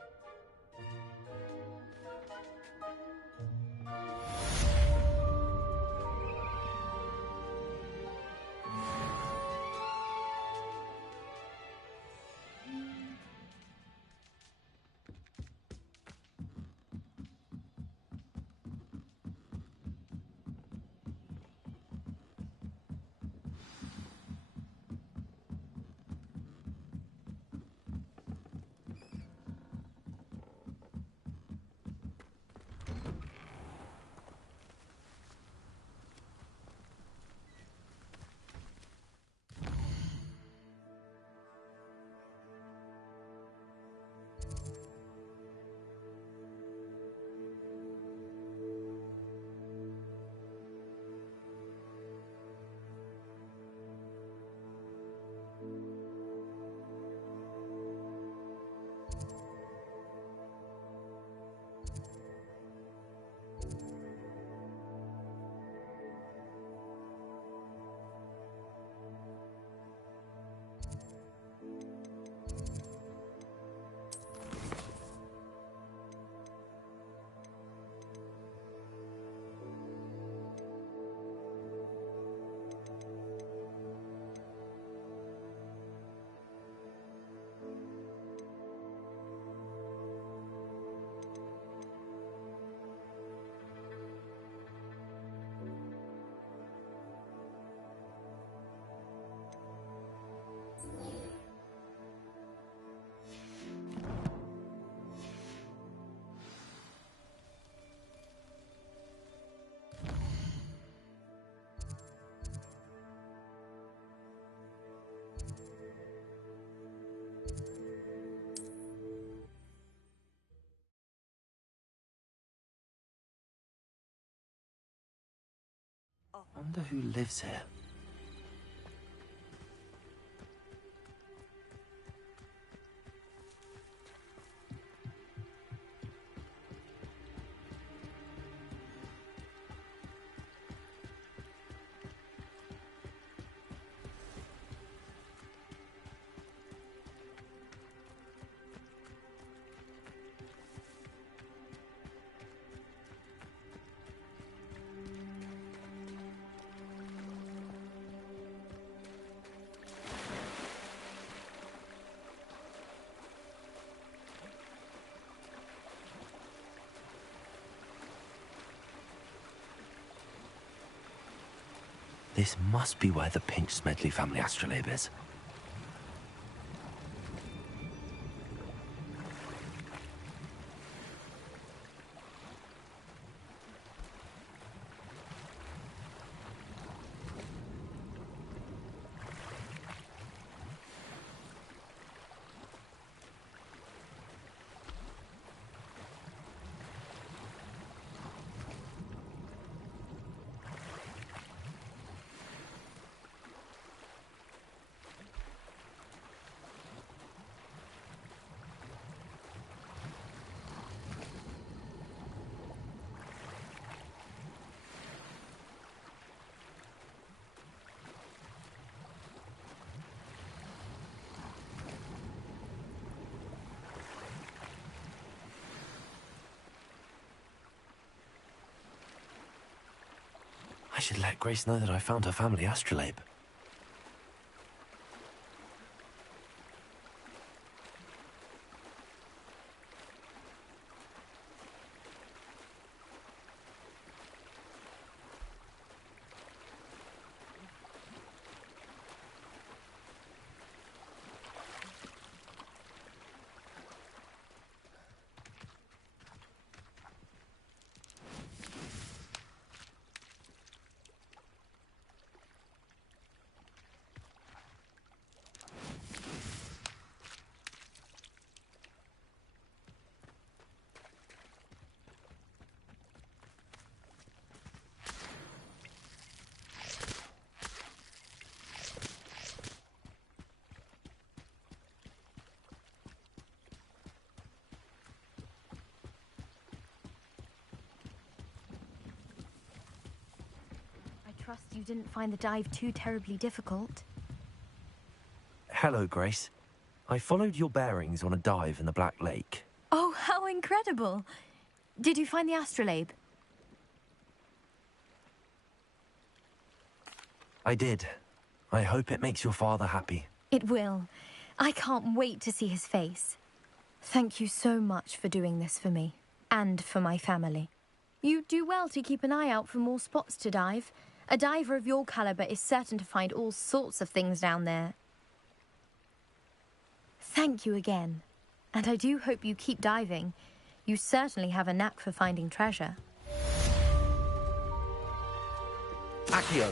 I wonder who lives here. This must be where the Pinch Smedley family astrolabe is. I should let Grace know that I found her family astrolabe. I trust you didn't find the dive too terribly difficult. Hello, Grace. I followed your bearings on a dive in the Black Lake. Oh, how incredible! Did you find the astrolabe? I did. I hope it makes your father happy. It will. I can't wait to see his face. Thank you so much for doing this for me, and for my family. You do well to keep an eye out for more spots to dive. A diver of your caliber is certain to find all sorts of things down there. Thank you again. And I do hope you keep diving. You certainly have a knack for finding treasure. Accio.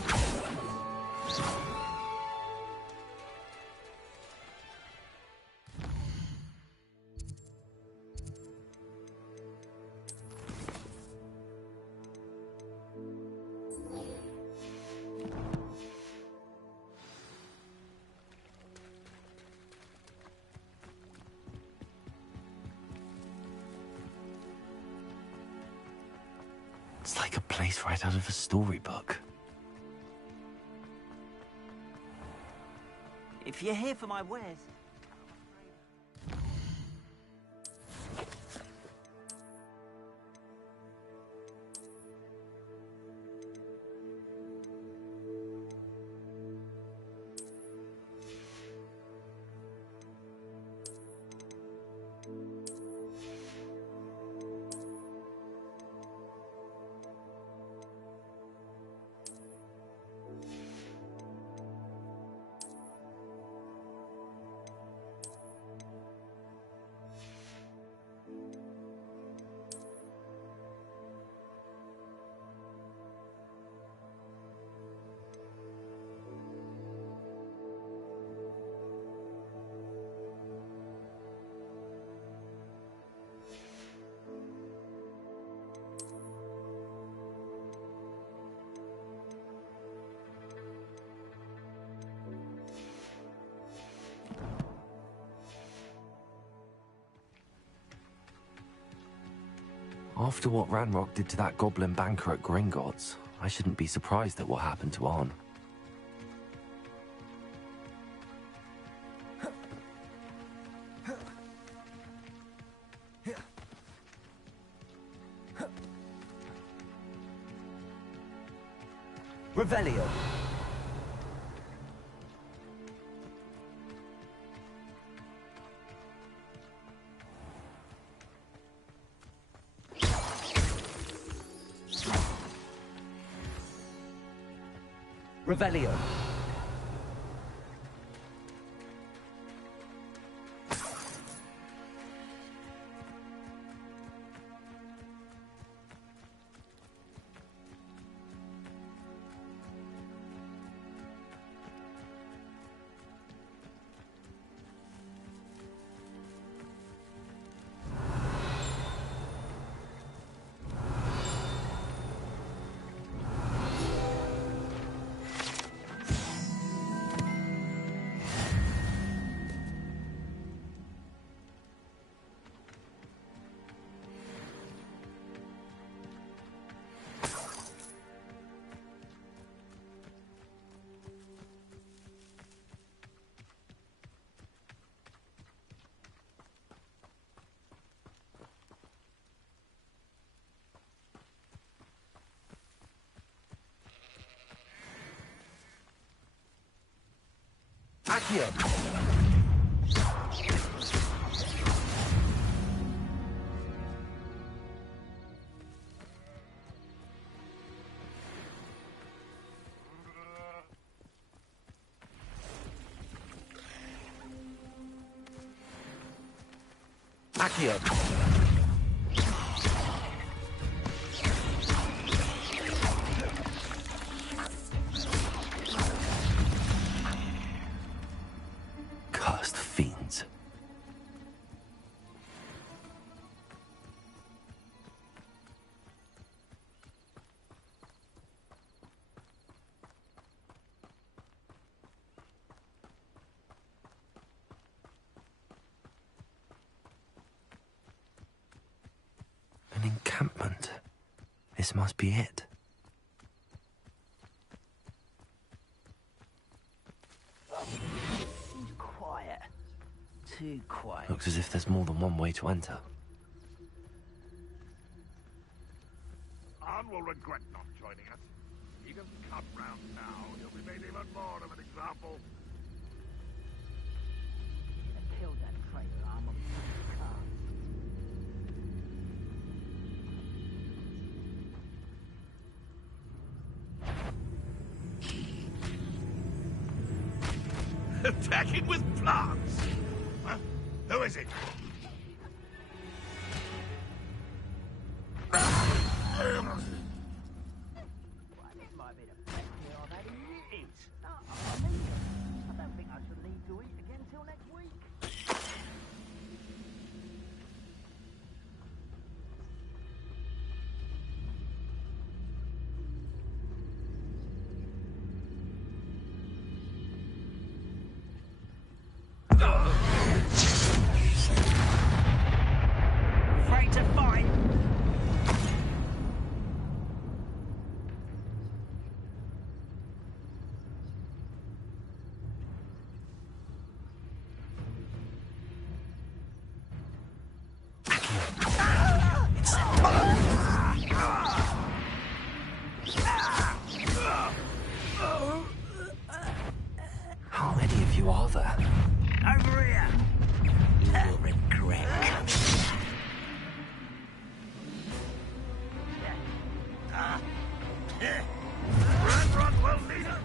It's like a place right out of a storybook. If you're here for my wares... After what Ranrock did to that goblin banker at Gringotts, I shouldn't be surprised at what happened to Arn. Revelio. Revelio. Accio! Accio! Cursed fiends. An encampment. This must be it. Quiet. Too quiet. Looks as if there's more than one way to enter. Arn will regret not joining us. He doesn't come round now. He'll be made even more of an example. Kill that traitor, Arn. Attacking with plants? Huh? Who is it? This might be the best meal I've had in years. I mean it. I don't think I should need to eat again till next week. Afraid to fight? How many of you are there? Over here! You will regret coming. Run, well, leader!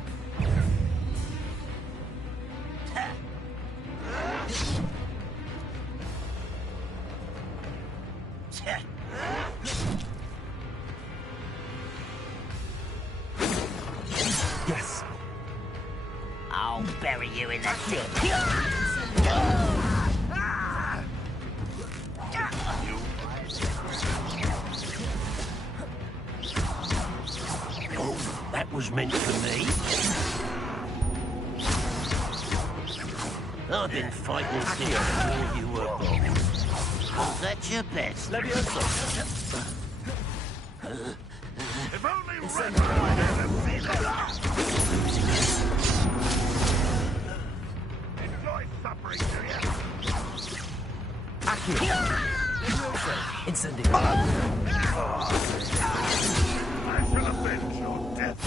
Yes. I'll bury you in the deep. That was meant for me. I've been fighting since before you were born. Was that your best? If only Red had seen that! Enjoy suffering, do you? Accio! Incendio! I shall avenge your death.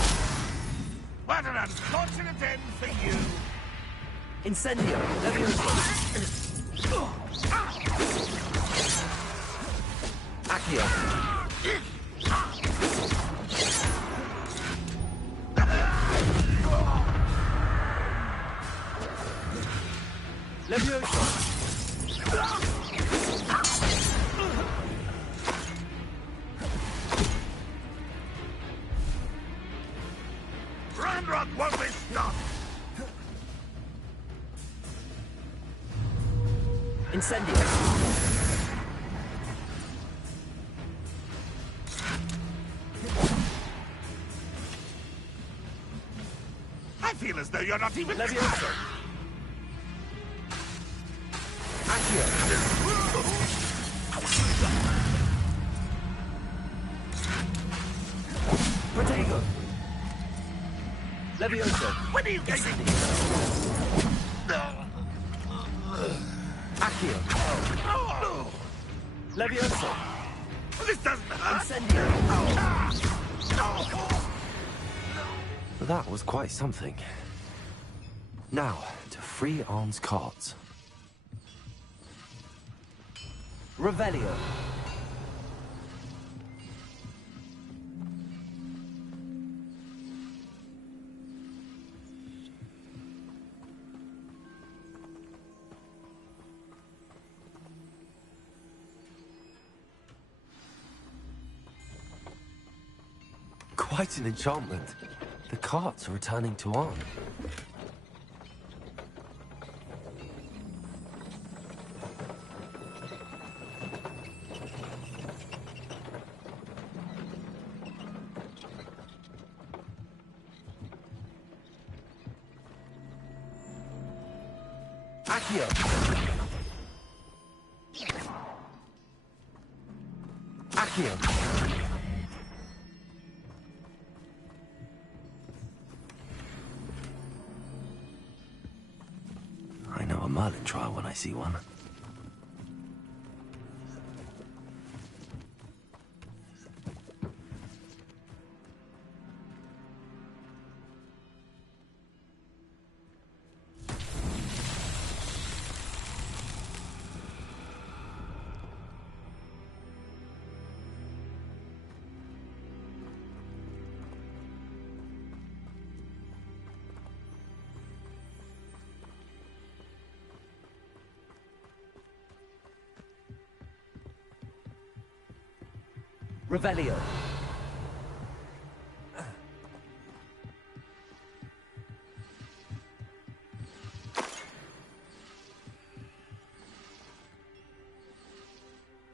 What an unfortunate end for you! Incendio! Accio! Levioso! Ranrock won't be stopped! Incendio! I feel as though you're not even... Levioso! Accio! Protego! Levioso! When are you getting... Accio! Levioso! This doesn't hurt! Incendio! That was quite something. Now, to free Arn's carts. Revelio. Quite an enchantment. The carts are returning to Arn. Accio. Accio. I know a Merlin trial when I see one. Revelio.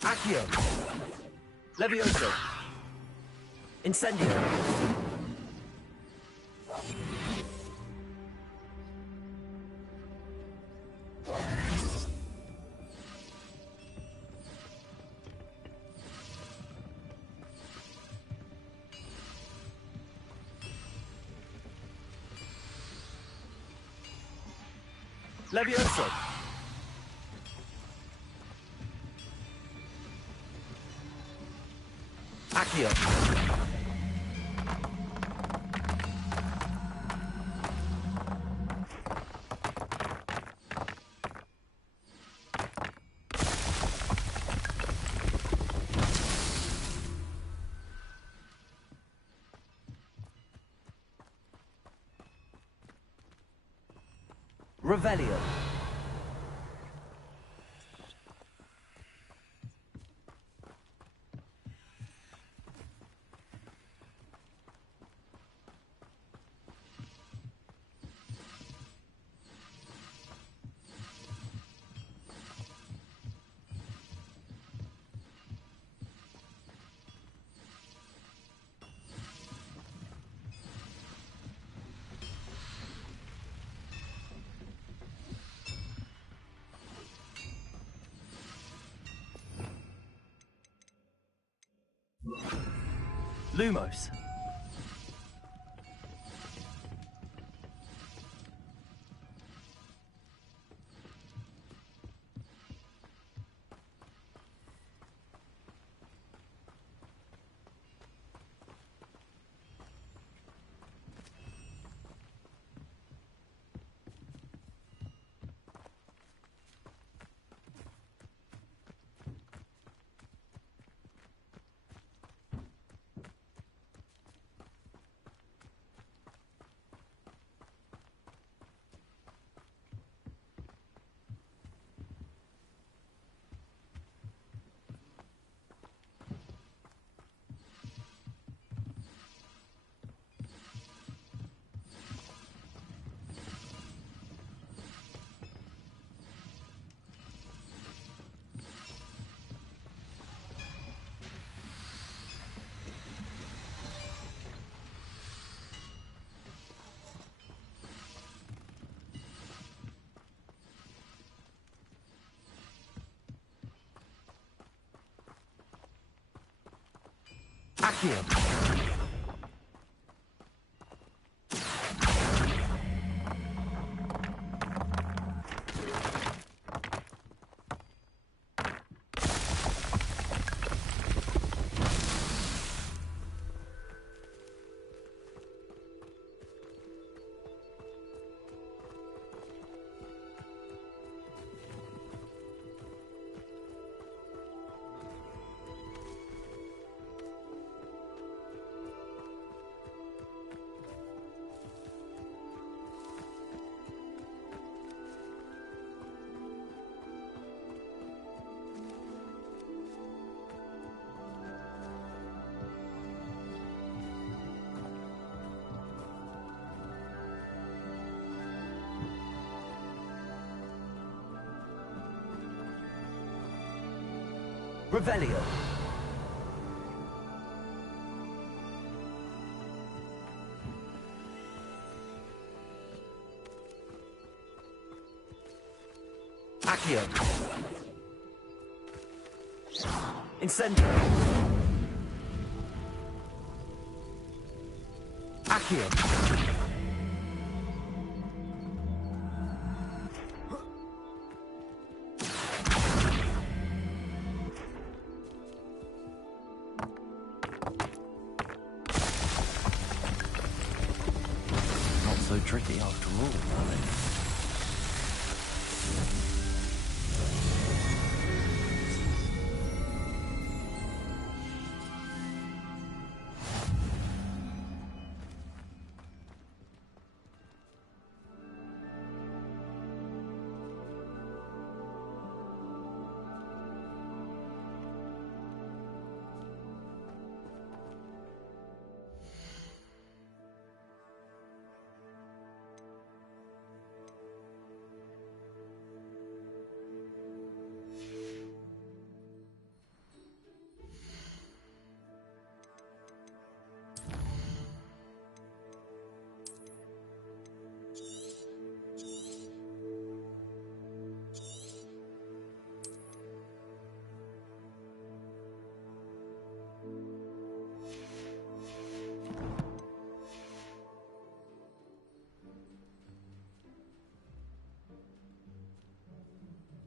Accio. Levioso. Incendio. Levioso. Accio. Revelio. Lumos. Accio. Revelio. Accio. Incendio. Accio. Not so tricky after all, darling.